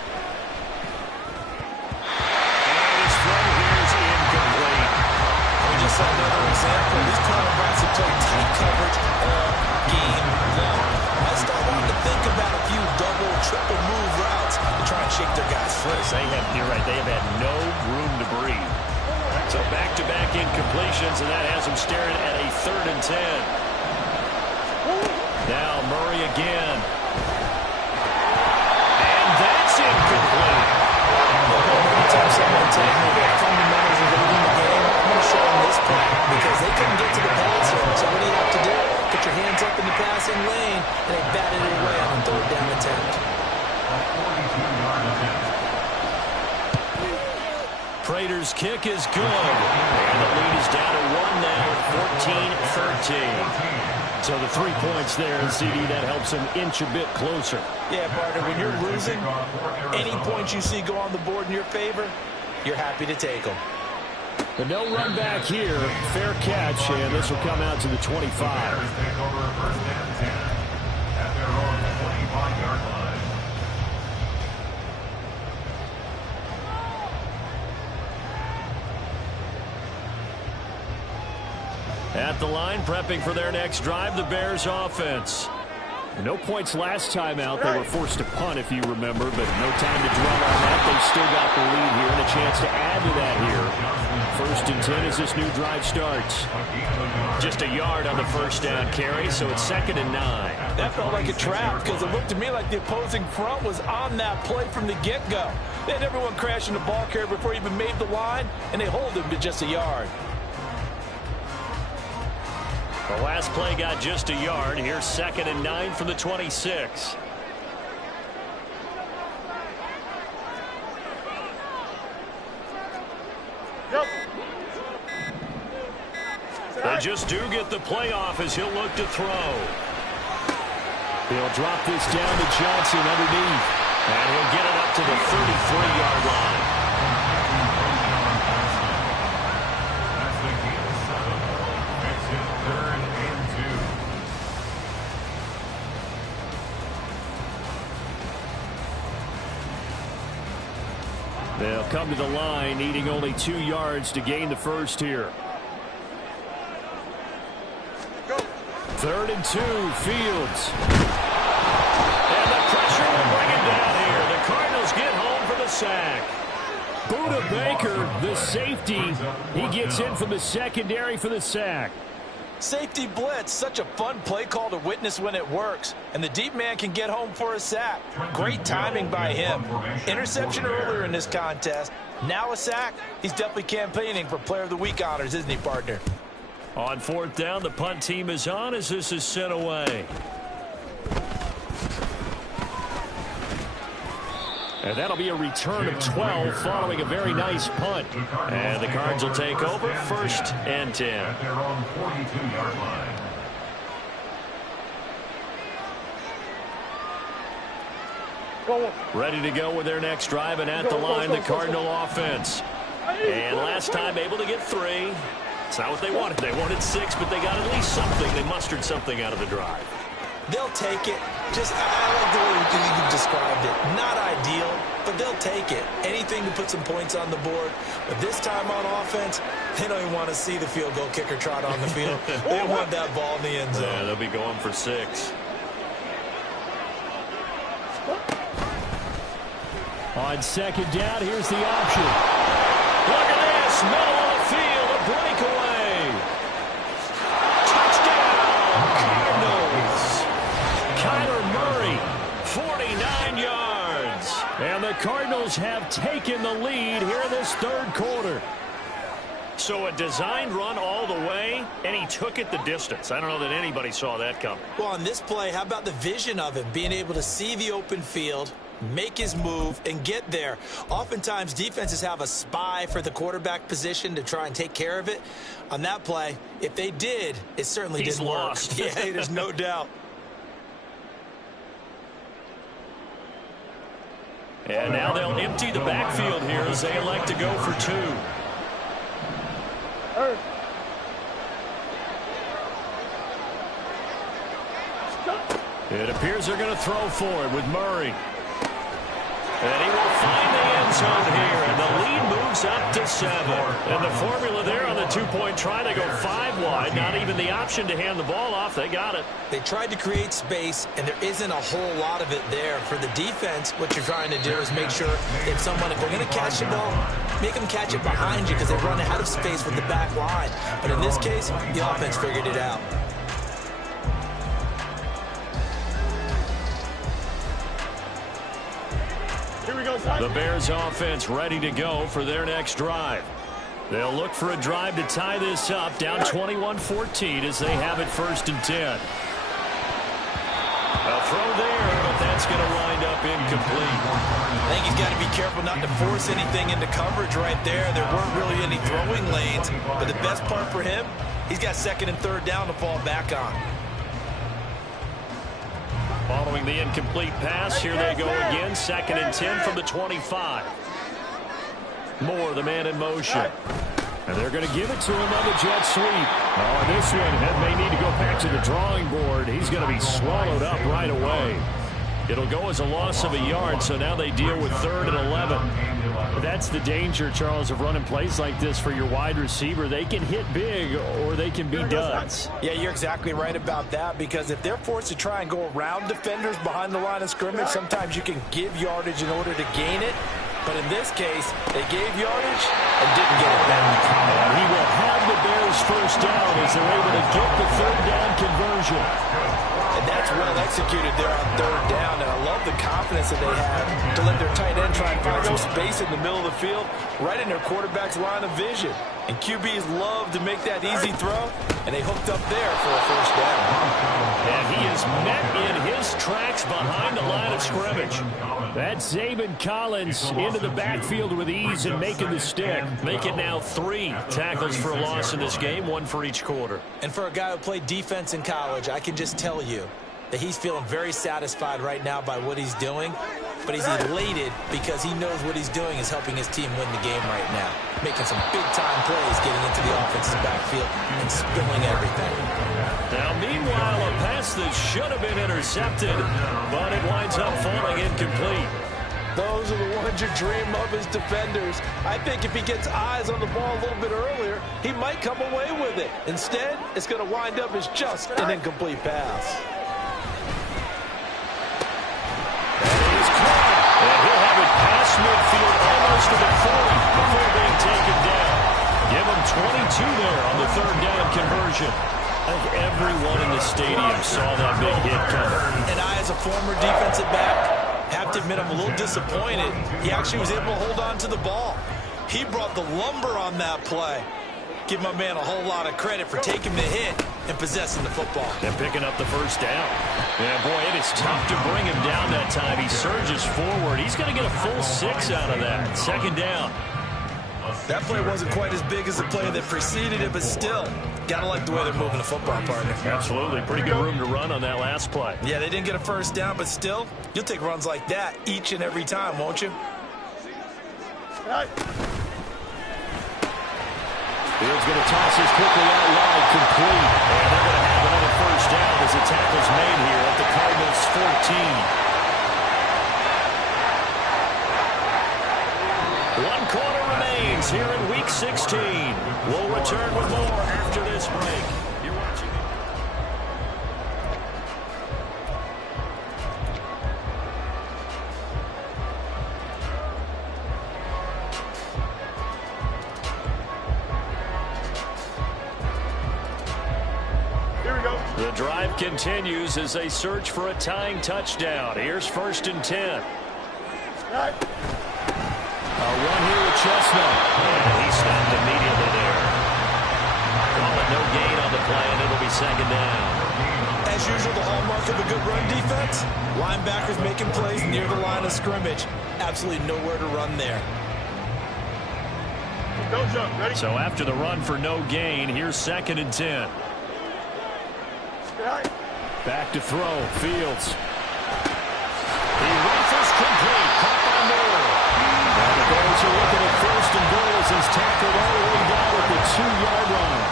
And his throw here is incomplete. We just saw another example. These cornerbacks have played tight coverage all game long. I start wanting to think about a few double, triple move routes to try and shake their guys free. You're right. They have had no room to breathe. So back-to-back incompletions, and that has them staring at a 3rd and 10. Now Murray again. And that's incomplete. Every time someone tells me the fundamentals of leading the game, I'm going to show them this play because they couldn't get to the passer. So what do you have to do? Put your hands up in the passing lane, and they batted it away on a 3rd down attempt. A 42-yard attempt. Prater's kick is good. And the lead is down to 1 now, 14-13. So the 3 points there, and CD, that helps them inch a bit closer. Yeah, partner, when you're losing, any points you see go on the board in your favor, you're happy to take them. But no run back here. Fair catch, and this will come out to the 25. Bears take over 1st and 10 at their own 25-yard line. At the line, prepping for their next drive, the Bears offense. No points last time out. They were forced to punt, if you remember, but no time to dwell on that. They've still got the lead here and a chance to add to that here. 1st and 10 as this new drive starts. Just a yard on the first down carry, so it's 2nd and 9. That felt like a trap because it looked to me like the opposing front was on that play from the get-go. They had everyone crashing the ball carrier before he even made the line, and they hold him to just a yard. The last play got just a yard. Here's 2nd and 9 from the 26. Yep. They just do get the playoff as he'll look to throw. He'll drop this down to Johnson underneath. And he'll get it up to the 33-yard line. That's the gain of 7. Makes it 3rd and 2. They'll come to the line, needing only 2 yards to gain the first here. 3rd and 2, Fields. And the pressure will bring it down here. The Cardinals get home for the sack. Buda Baker, the safety, he gets in from the secondary for the sack. Safety blitz, such a fun play call to witness when it works. And the deep man can get home for a sack. Great timing by him. Interception earlier in this contest. Now a sack. He's definitely campaigning for Player of the Week honors, isn't he, partner? On 4th down, the punt team is on as this is sent away. And that'll be a return of 12 following a very nice punt. And the Cards will take over 1st and 10. At their own 42-yard line. Ready to go with their next drive, and at the line, the Cardinal offense. And last time able to get 3. It's not what they wanted. They wanted 6, but they got at least something. They mustered something out of the drive. They'll take it. Just, I like the way you described it. Not ideal, but they'll take it. Anything to put some points on the board. But this time on offense, they don't even want to see the field goal kicker trot on the field. They want that ball in the end zone. Yeah, they'll be going for 6. On 2nd down, here's the option. Look at this, middle of the field, a breakaway. Touchdown, Cardinals. Kyler Murray, 49 yards. And the Cardinals have taken the lead here in this 3rd quarter. So a designed run all the way, and he took it the distance. I don't know that anybody saw that coming. Well, on this play, how about the vision of him? Being able to see the open field, make his move, and get there. Oftentimes, defenses have a spy for the quarterback position to try and take care of it. On that play, if they did, it certainly didn't lost. work. Yeah, there's no doubt. And now they'll empty the backfield here as they elect to go for 2. It appears they're going to throw for it with Murray. And he will find the end zone here, and the lead moves up to 7. And the formula there on the 2-point try, they go 5 wide. Not even the option to hand the ball off. They got it. They tried to create space, and there isn't a whole lot of it there. For the defense, what you're trying to do is make sure if they're going to catch the ball, make them catch it behind you because they run out of space with the back line. But in this case, the offense figured it out. The Bears offense ready to go for their next drive. They'll look for a drive to tie this up, down 21-14 as they have it 1st and 10. A throw there, but that's going to wind up incomplete. I think he's got to be careful not to force anything into coverage right there. There weren't really any throwing lanes, but the best part for him, he's got 2nd and 3rd down to fall back on. Following the incomplete pass, here they go again. 2nd and 10 from the 25. Moore, the man in motion. And they're going to give it to him on the jet sweep. Oh, this one may need to go back to the drawing board. He's going to be swallowed up right away. It'll go as a loss of a yard, so now they deal with 3rd and 11. That's the danger, Charles, of running plays like this for your wide receiver. They can hit big or they can be duds. Yeah, you're exactly right about that, because if they're forced to try and go around defenders behind the line of scrimmage, sometimes you can give yardage in order to gain it. But in this case, they gave yardage and didn't get it back. And he will have the Bears first down as they're able to get the 3rd down conversion. And that's well executed there on 3rd down. And I love the confidence that they have to let their tight end try and find some space in the middle of the field, right in their quarterback's line of vision. And QBs love to make that easy throw, and they hooked up there for a first down. And he is met in his tracks behind the line of scrimmage. That's Zaven Collins into the backfield with ease and making the stick. Make it now 3 tackles for a loss in this game, 1 for each quarter. And for a guy who played defense in college, I can just tell you that he's feeling very satisfied right now by what he's doing. But he's elated because he knows what he's doing is helping his team win the game right now. Making some big-time plays, getting into the offensive backfield and spilling everything. Now, meanwhile, a pass that should have been intercepted, but it winds up falling incomplete. Those are the ones you dream of as defenders. I think if he gets eyes on the ball a little bit earlier, he might come away with it. Instead, it's going to wind up as just an incomplete pass. And he'll have it past midfield almost to the 40 before being taken down. Give him 22 there on the 3rd down conversion. I think everyone in the stadium saw that big hit coming. And I, as a former defensive back, have to admit I'm a little disappointed. He actually was able to hold on to the ball. He brought the lumber on that play. Give my man a whole lot of credit for taking the hit and possessing the football. And picking up the first down. Yeah, boy, it is tough to bring him down that time. He surges forward. He's going to get a full 6 out of that. 2nd down. That play wasn't quite as big as the play that preceded it, but still, got to like the way they're moving the football, partner. Absolutely. Pretty good room to run on that last play. Yeah, they didn't get a first down, but still, you'll take runs like that each and every time, won't you? Fields going to toss this quickly out wide, complete. And they're going to have another first down as the tackle's made here at the Cardinals' 14. 1 quarter remains here in Week 16. We'll return with more after this break. You're watching. Here we go. The drive continues as they search for a tying touchdown. Here's 1st and 10. Right. A run here with Chestnut. And he stopped immediately there. Call it no gain on the play, and it'll be 2nd down. As usual, the hallmark of a good run defense, linebackers making plays near the line of scrimmage. Absolutely nowhere to run there. Don't jump. Ready? So after the run for no gain, here's 2nd and 10. Right. Back to throw. Fields. He rifles complete. Caught by Moore. And the Bears are looking at 1st and goal as he's tackled all the way down at the 2-yard line.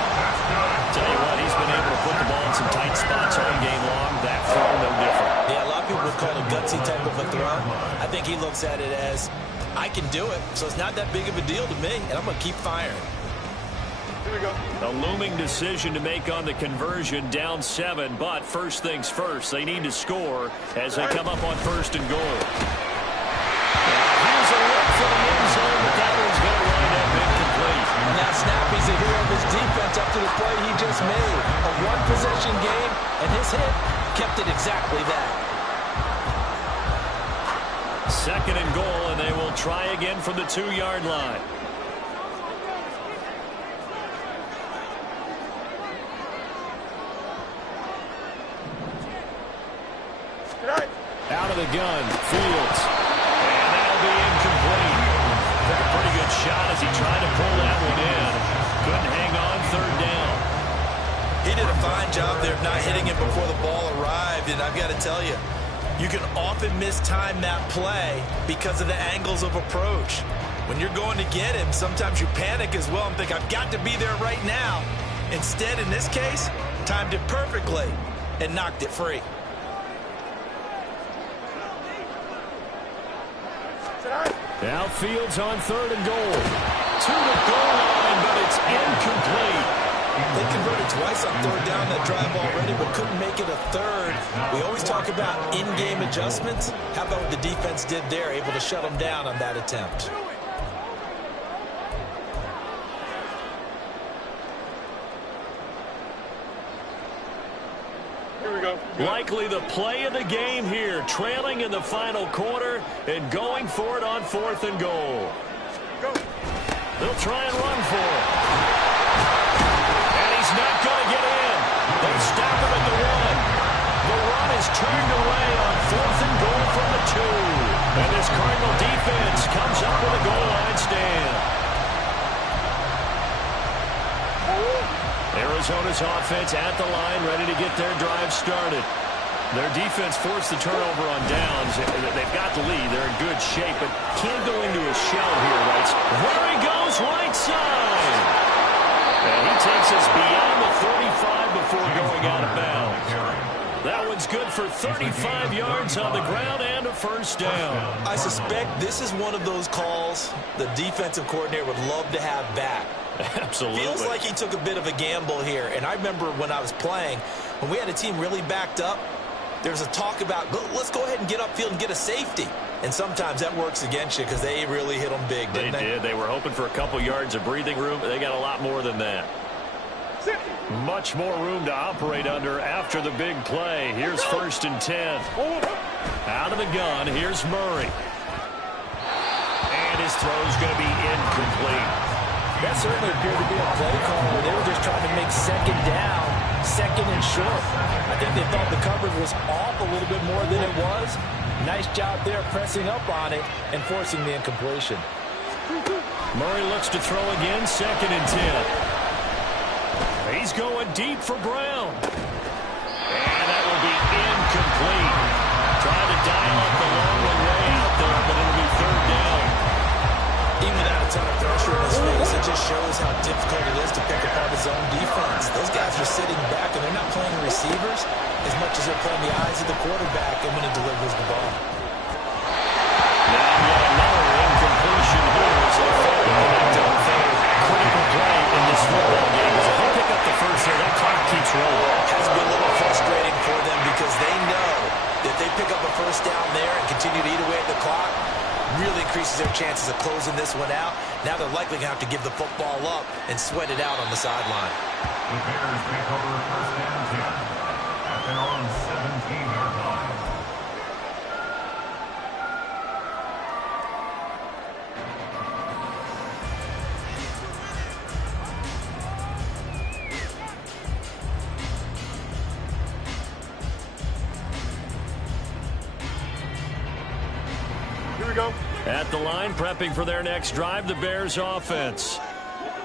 Tell you what, he's been able to put the ball in some tight spots all game long. That throw, no different. Yeah, a lot of people would call it a gutsy type of a throw. I think he looks at it as, I can do it, so it's not that big of a deal to me, and I'm going to keep firing. Here we go. A looming decision to make on the conversion, down 7, but first things first, they need to score as they come up on 1st and goal. Here's a look for the end zone, but that one's going to wind up incomplete. Now Snappy's a hero of his defense up to the play he just made. A one-possession game, and his hit kept it exactly that. 2nd and goal, and they will try again from the 2-yard line. Right. Out of the gun, Fields. And that'll be incomplete. Took a pretty good shot as he tried to pull that one in. Couldn't hang on, 3rd down. He did a fine job there of not hitting it before the ball arrived, and I've got to tell you, you can often mistime that play because of the angles of approach. When you're going to get him, sometimes you panic as well and think, I've got to be there right now. Instead, in this case, timed it perfectly and knocked it free. Outfield's on 3rd and goal. To the goal line, but it's incomplete. They converted twice on 3rd down that drive already, but couldn't make it a 3rd. We always talk about in-game adjustments. How about what the defense did there, able to shut them down on that attempt? Here we go. Likely the play of the game here, trailing in the final quarter and going for it on 4th and goal. Go. They'll try and run for it. And he's not going to get in. They stop him at the 1. The run is turned away on 4th and goal from the 2. And this Cardinal defense comes up with a goal line stand. Arizona's offense at the line, ready to get their drive started. Their defense forced the turnover on downs. They've got the lead. They're in good shape, but can't go into a shell here, right? There he goes, right side. And he takes us beyond the 35 before going out of bounds. That one's good for 35 yards on the ground and a first down. I suspect this is one of those calls the defensive coordinator would love to have back. Absolutely. Feels like he took a bit of a gamble here. And I remember when I was playing, when we had a team really backed up, there was a talk about, let's go ahead and get upfield and get a safety. And sometimes that works against you because they really hit them big, didn't they? They did. They were hoping for a couple yards of breathing room. They got a lot more than that. Much more room to operate under after the big play. Here's 1st and 10. Out of the gun, here's Murray. And his throw's going to be incomplete. That certainly appeared to be a play call where they were just trying to make 2nd down, 2nd and short. I think they thought the coverage was off a little bit more than it was. Nice job there pressing up on it and forcing the incompletion. Murray looks to throw again, 2nd and 10. He's going deep for Brown. And that will be incomplete. Trying to dial up the long way out there, but it'll be 3rd down. Even without a ton of pressure in his face, it just shows how difficult it is to pick apart his own defense. Those guys are sitting back, and they're not playing receivers as much as they're playing the eyes of the quarterback and when he delivers the ball. Now we got another incompletion here as they fail to connect on critical play in this football game. As if they pick up the first here, that clock keeps rolling. It has been a little frustrating for them because they know that if they pick up a first down there and continue to eat away at the clock, really increases their chances of closing this one out. Now they're likely going to have to give the football up and sweat it out on the sideline. The Bears take over 1st and 10 at their own 17-yard line. Here we go. At the line, prepping for their next drive, the Bears offense.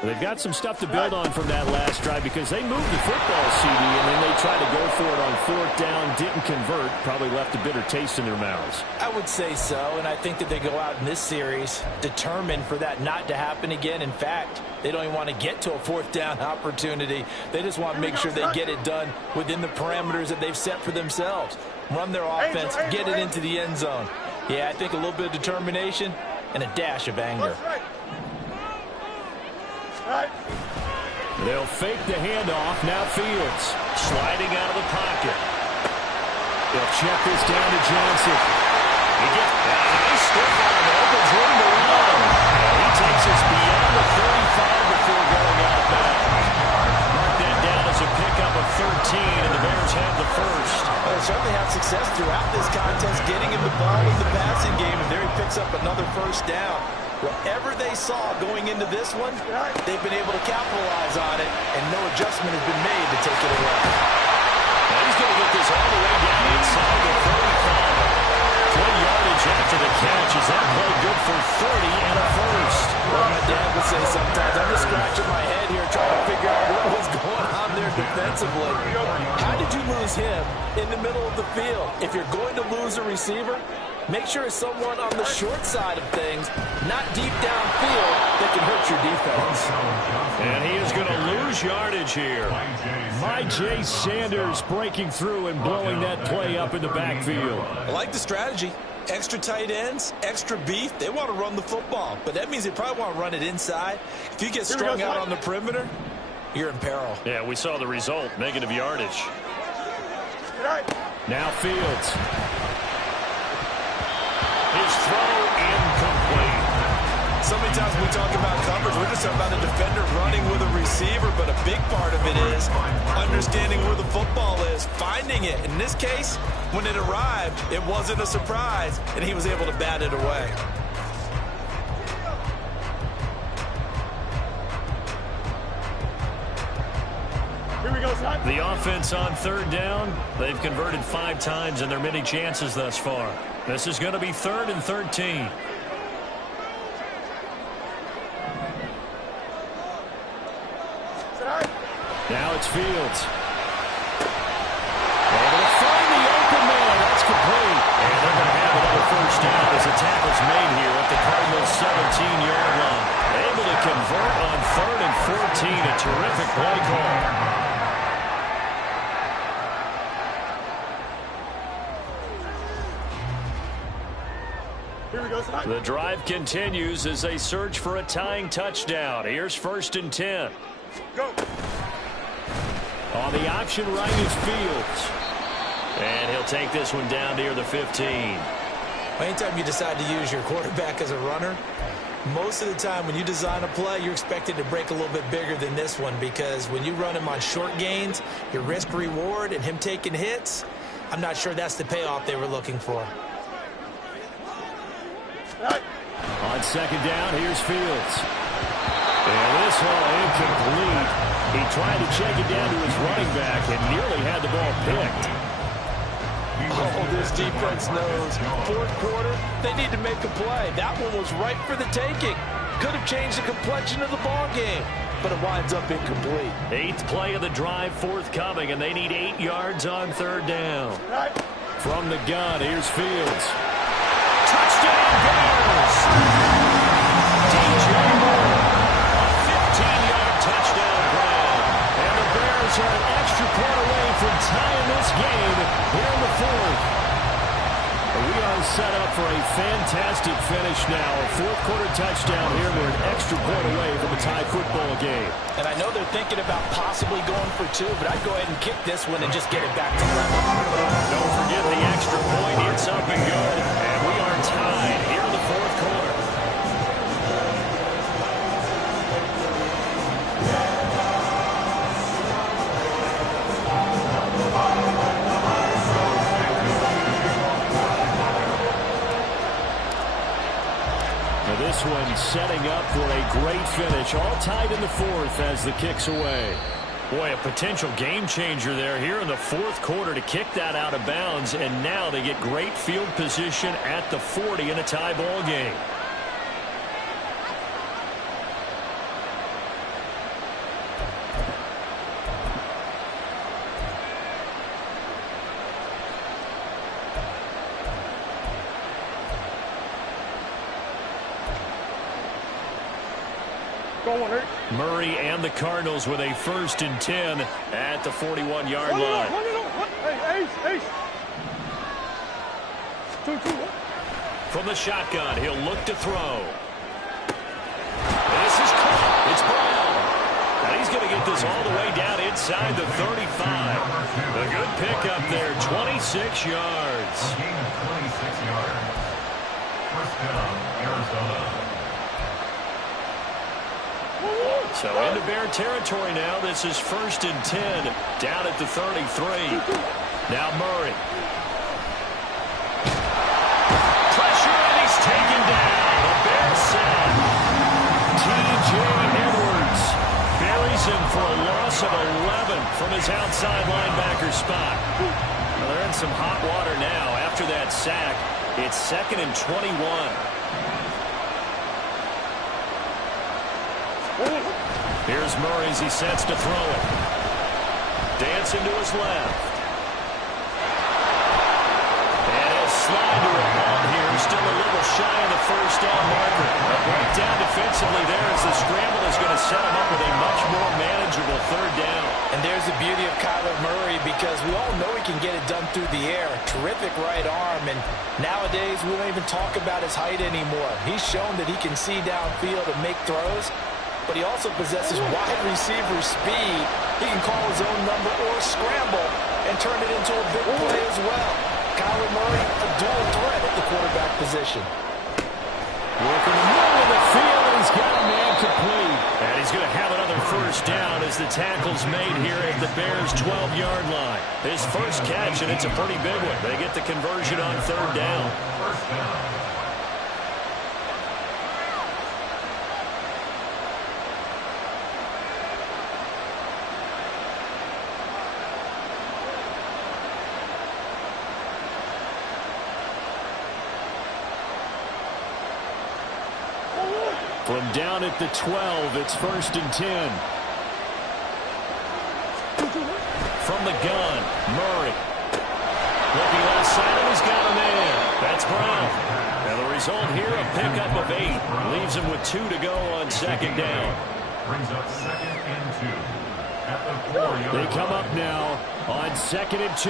They've got some stuff to build on from that last drive because they moved the football, CD, and then they tried to go for it on 4th down, didn't convert, probably left a bitter taste in their mouths. I would say so, and I think that they go out in this series determined for that not to happen again. In fact, they don't even want to get to a 4th down opportunity. They just want to make sure they get it done within the parameters that they've set for themselves. Run their offense, get it into the end zone. Yeah, I think a little bit of determination and a dash of anger. They'll fake the handoff. Now Fields sliding out of the pocket. They'll check this down to Johnson. He gets a nice stiff arm. Opens room to run. He takes us beyond the 35 before going out of bounds. Mark that down as a pickup of 13, and the Bears have the first. Well, they certainly have success throughout this contest, getting him the ball in the passing game, and there he picks up another first down. Whatever they saw going into this one, they've been able to capitalize on it, and no adjustment has been made to take it away. Now he's going to get this all the way down inside the 35. 20 yardage after the catch. Is that play good for 30 and a first? Well, my dad would say sometimes, I'm just scratching my head here trying to figure out what was going on there defensively. How did you lose him in the middle of the field? If you're going to lose a receiver, make sure it's someone on the short side of things, not deep downfield, that can hurt your defense. And he is going to lose yardage here. J. Sanders breaking through and blowing that play up in the backfield. I like the strategy. Extra tight ends, extra beef, they want to run the football. But that means they probably want to run it inside. If you get strung out on the perimeter, you're in peril. Yeah, we saw the result, negative yardage. Now Fields. His throw incomplete. So many times when we talk about coverage, we're just talking about a defender running with a receiver, but a big part of it is understanding where the football is, finding it. In this case, when it arrived, it wasn't a surprise, and he was able to bat it away. Here we go, son. The offense on third down, they've converted 5 times in their many chances thus far. This is going to be 3rd and 13. Now it's Fields. Able to find the open man. That's complete. And they're going to have another first down as the tackle's made here at the Cardinals' 17-yard line. Able to convert on 3rd and 14. A terrific play call. Here we go, son. The drive continues as they search for a tying touchdown. Here's 1st and 10. Go. On the option right is Fields. And he'll take this one down near the 15. Anytime you decide to use your quarterback as a runner, most of the time when you design a play, you're expected to break a little bit bigger than this one, because when you run him on short gains, your risk-reward and him taking hits, I'm not sure that's the payoff they were looking for. On 2nd down, here's Fields. And this one incomplete. He tried to check it down to his running back and nearly had the ball picked. Oh, this defense knows. 4th quarter, they need to make a play. That one was right for the taking. Could have changed the complexion of the ball game, but it winds up incomplete. 8th play of the drive forthcoming, and they need 8 yards on 3rd down. From the gun, here's Fields. Touchdown, Bears! DJ Moore, a 15-yard touchdown grab. And the Bears are an extra point away from tying this game here in the 4th. We are set up for a fantastic finish now. A 4th quarter touchdown here. We're an extra point away from a tie football game. And I know they're thinking about possibly going for 2, but I'd go ahead and kick this one and just get it back to level. Don't forget the extra point. It's up and good. And we are tied here in the 4th quarter. This one setting up for a great finish. All tied in the 4th as the kick's away. Boy, a potential game changer there here in the 4th quarter to kick that out of bounds. And now they get great field position at the 40 in a tie ball game. Murray and the Cardinals with a 1st and 10 at the 41-yard line. Hey, ace. 2. From the shotgun, he'll look to throw. This is caught. It's Brown. And he's going to get this all the way down inside the 35. A good pickup there, 26 yards. Gain of 26 yards. First down, Arizona. So into Bear territory now. This is 1st and 10 down at the 33. Now Murray. Pressure, and he's taken down. The Bears sack. T.J. Edwards buries him for a loss of 11 from his outside linebacker spot. Well, they're in some hot water now after that sack. It's 2nd and 21. Here's Murray as he sets to throw it. Dancing to his left. And he'll slide to a ball here. Still a little shy of the first down marker. A breakdown defensively there as the scramble is going to set him up with a much more manageable third down. And there's the beauty of Kyler Murray, because we all know he can get it done through the air. Terrific right arm, and nowadays we don't even talk about his height anymore. He's shown that he can see downfield and make throws, but he also possesses wide receiver speed. He can call his own number or scramble and turn it into a big play as well. Kyler Murray, a dual threat at the quarterback position. Working the middle of the field, and he's got a man complete. And he's going to have another first down as the tackle's made here at the Bears' 12-yard line. His first catch, and it's a pretty big one. They get the conversion on third down. First down. From down at the 12, it's 1st and 10. From the gun, Murray. Looking left side, and he's got a man. That's Brown. And the result here, a pickup of 8. Leaves him with 2 to go on second down. Brings up 2nd and 2. At the 4-yard line. They come up now on 2nd and 2.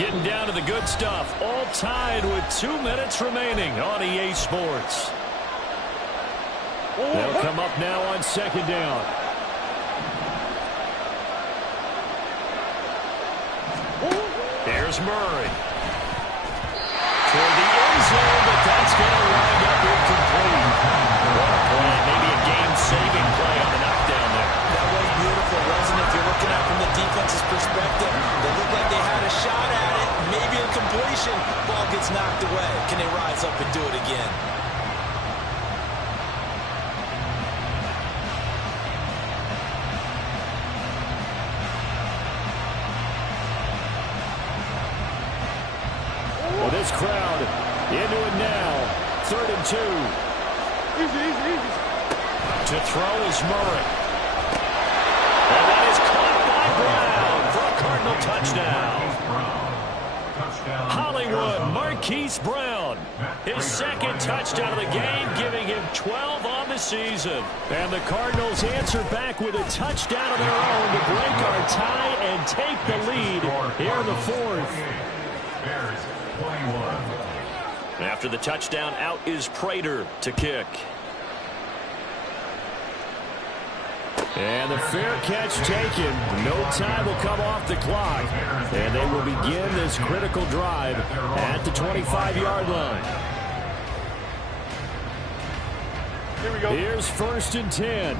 Getting down to the good stuff. All tied with 2 minutes remaining on EA Sports. They'll come up now on 2nd down. Here's Murray. Toward the end zone, but that's going to wind up incomplete. What a play. Maybe a game-saving play on the knockdown there. That was beautiful, wasn't it? If you're looking at it from the defense's perspective, they looked like they had a shot at it. Maybe a completion. Ball gets knocked away. Can they rise up and do it again? This crowd into it now. 3rd and 2. Easy. To throw is Murray. And that is caught by Brown for a Cardinal touchdown. Hollywood, Marquise Brown. His 2nd touchdown of the game, giving him 12 on the season. And the Cardinals answer back with a touchdown of their own to break our tie and take the lead here in the 4th. Bears 21. After the touchdown, out is Prater to kick. And the fair catch taken. No time will come off the clock. And they will begin this critical drive at the 25-yard line. Here we go. Here's 1st and 10.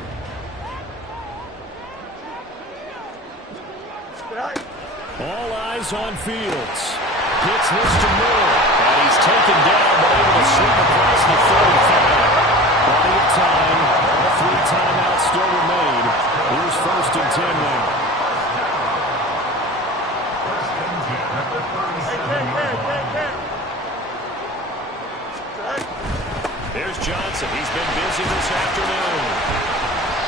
All eyes on Fields. Gets this to Moore. And he's taken down, but able to slip across the 45. Plenty of time. 3 timeouts still remain. Here's 1st and 10 now. Here's Johnson. He's been busy this afternoon.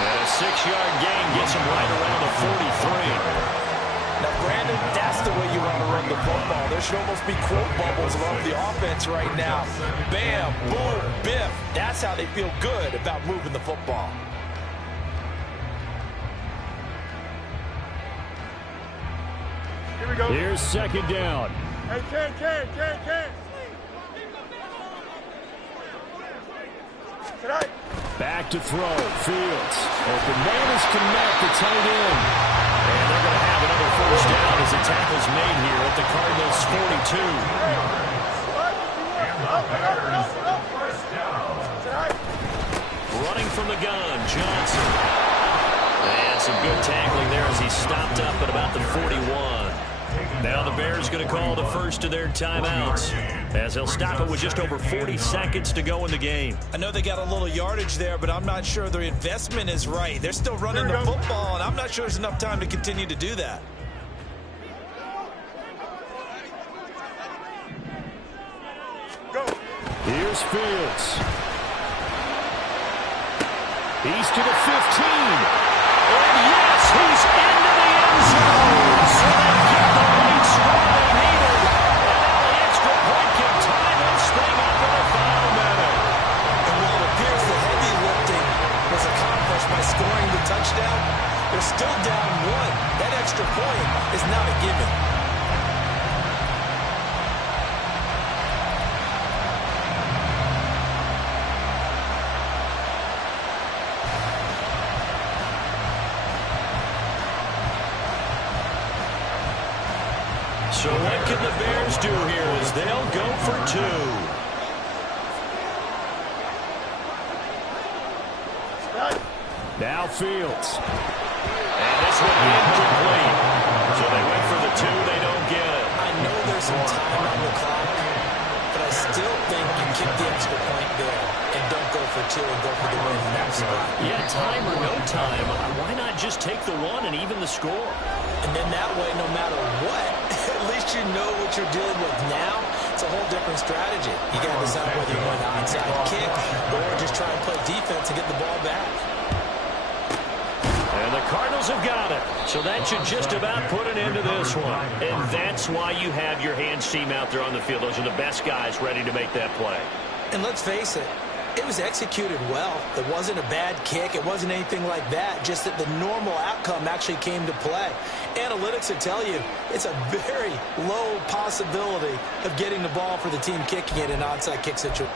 And a 6-yard gain gets him right around the 43. Now, Brandon, that's the way you want to run the football. There should almost be quote bubbles around the offense right now. Bam, boom, biff. That's how they feel good about moving the football. Here we go. Here's 2nd down. Hey, Ken. Tonight. Back to throw. Fields. Open man is connect the tight end. And they're going to have another first down as the tackle's made here at the Cardinals' 42. Running from the gun, Johnson. And some good tackling there as he stopped up at about the 41. Now the Bears going to call the first of their timeouts as they'll stop it with just over 40 seconds to go in the game. I know they got a little yardage there, but I'm not sure their investment is right. They're still running the football, and I'm not sure there's enough time to continue to do that. Go. Here's Fields. He's to the 15. And yes, he's into the end zone. So they get the late score they needed. And now the extra point can tie this thing up in the final minute. And while it appears the heavy lifting was accomplished by extra point is not a given. So what can the Bears do here as they'll go for two? Now Fields. And this one incomplete. So they went for the two. They don't get it. I know there's some time on the clock, but I still think you kick the extra point there and don't go for two and go for the win in that spot. Yeah, time or no time, why not just take the one and even the score? And then that way, no matter what, at least you know what you're dealing with now. It's a whole different strategy. You got to decide whether you want an onside kick or just try and play defense and get the ball back. And the Cardinals have got it. So that should just about put an end to this one. And that's why you have your hands team out there on the field. Those are the best guys ready to make that play. And let's face it, it was executed well. It wasn't a bad kick. It wasn't anything like that. Just that the normal outcome actually came to play. Analytics will tell you it's a very low possibility of getting the ball for the team kicking it in an onside kick situation.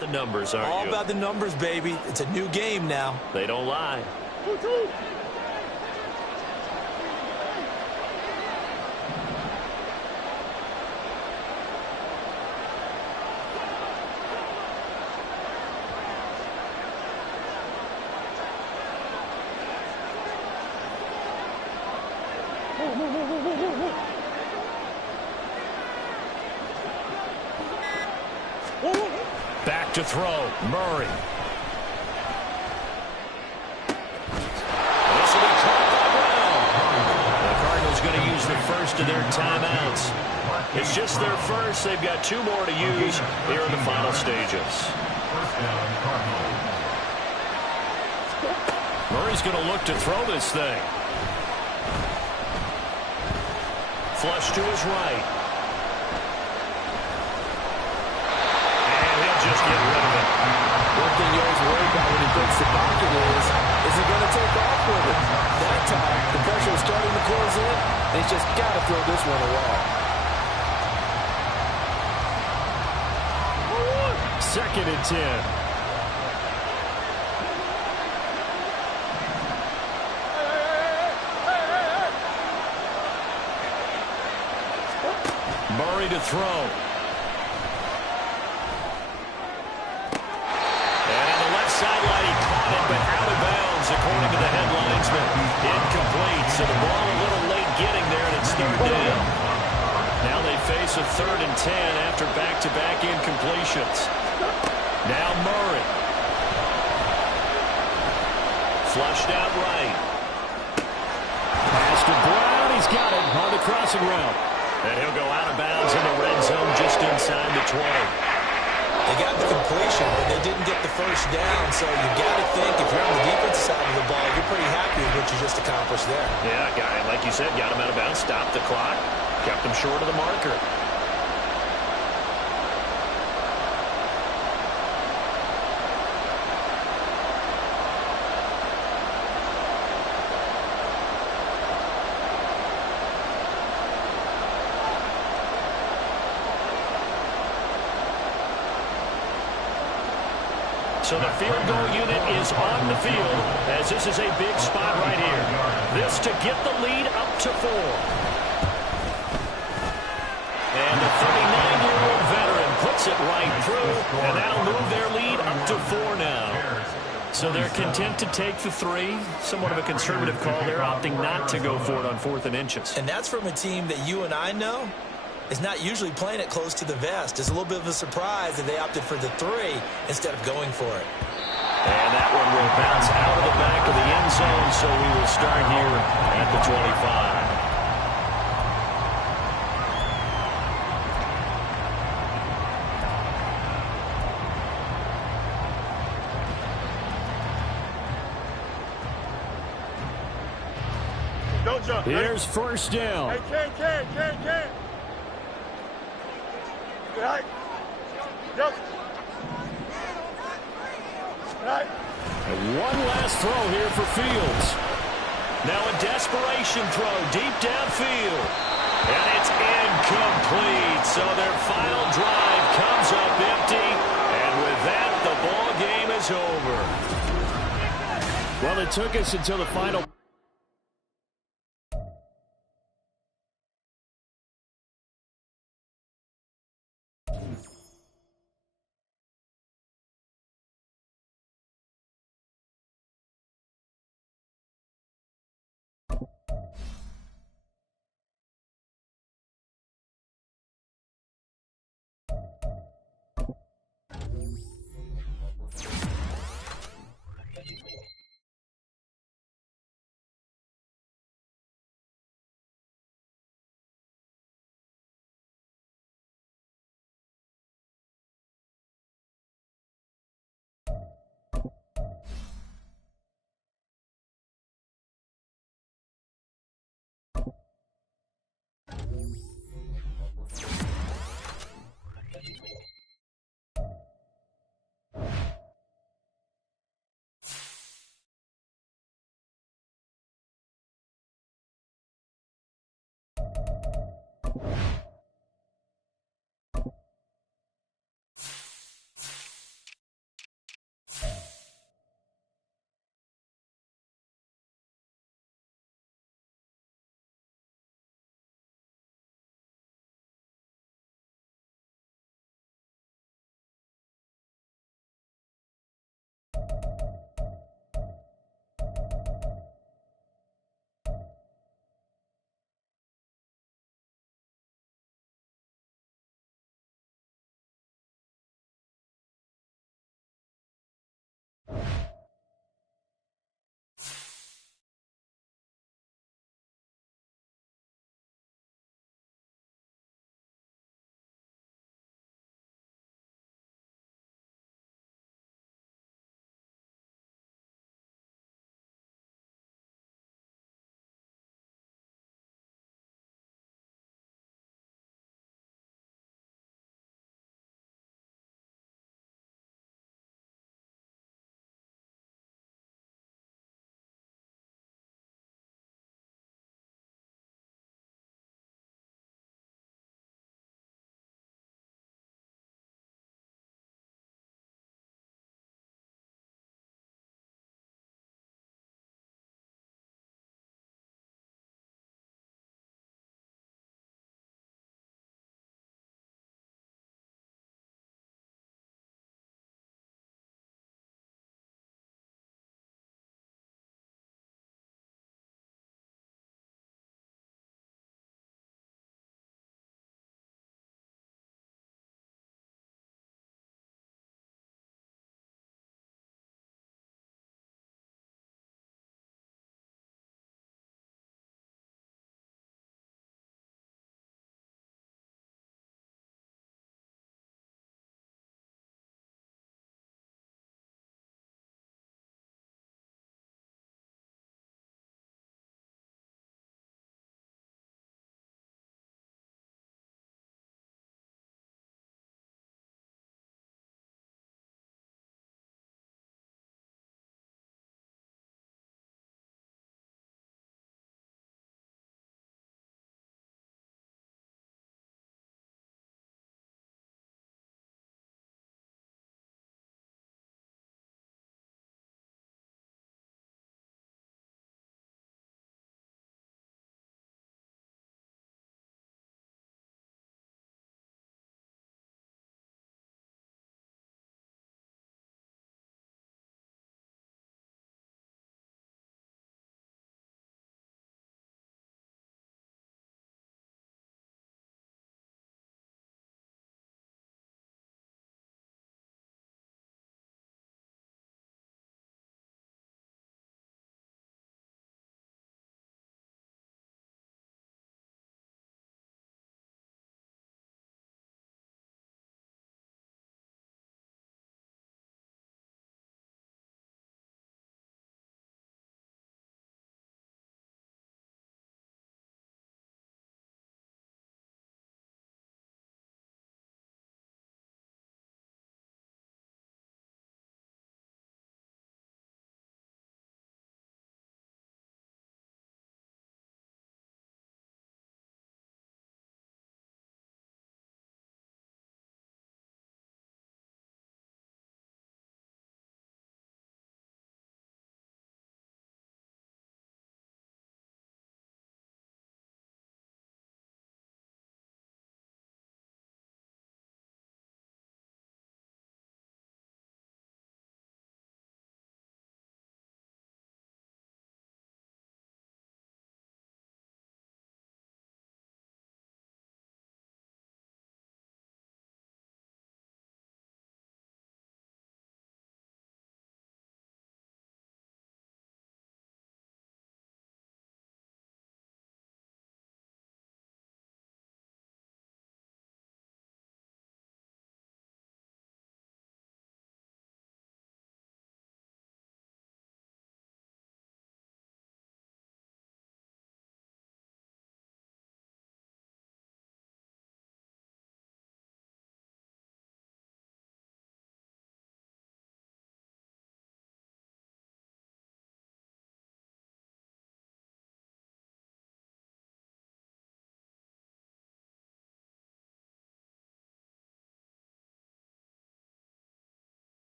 The numbers, aren't All you? about the numbers, baby. It's a new game now. They don't lie. Back to throw. Murray. This will be caught by Brown. The Cardinals going to use the first of their timeouts. It's just their first. They've got two more to use here in the final stages. Murray's going to look to throw this thing. Flush to his right. Just get rid of it. One thing you always worry about when he breaks the pocket is he going to take off with it? That time, the pressure was starting to close in, and he's just got to throw this one away. Second and 10. Murray to throw. Sideline, he caught it, but out of bounds, according to the headlinesman. Incomplete, so the ball a little late getting there, and it's third down. Now they face a 3rd and 10 after back-to-back incompletions. Now Murray. Flushed out right. Pass to Brown, he's got it on the crossing route. And he'll go out of bounds in the red zone just inside the 20. They got the completion, but they didn't get the first down, so you got to think if you're on the defensive side of the ball, you're pretty happy with what you just accomplished there. Yeah, guy, like you said, got him out of bounds, stopped the clock, kept him short of the marker. So the field goal unit is on the field as this is a big spot right here. This to get the lead up to 4. And the 39-year-old veteran puts it right through, and that'll move their lead up to 4 now. So they're content to take the 3. Somewhat of a conservative call. They're opting not to go for it on 4th and inches. And that's from a team that you and I know is not usually playing it close to the vest. It's a little bit of a surprise that they opted for the 3 instead of going for it. And that one will bounce out of the back of the end zone, so we will start here at the 25. Don't jump. Here's first down. Hey, Ken. Right. Go. Right. And one last throw here for Fields. Now a desperation throw deep downfield. And it's incomplete. So their final drive comes up empty. And with that, the ball game is over. Well, it took us until the final.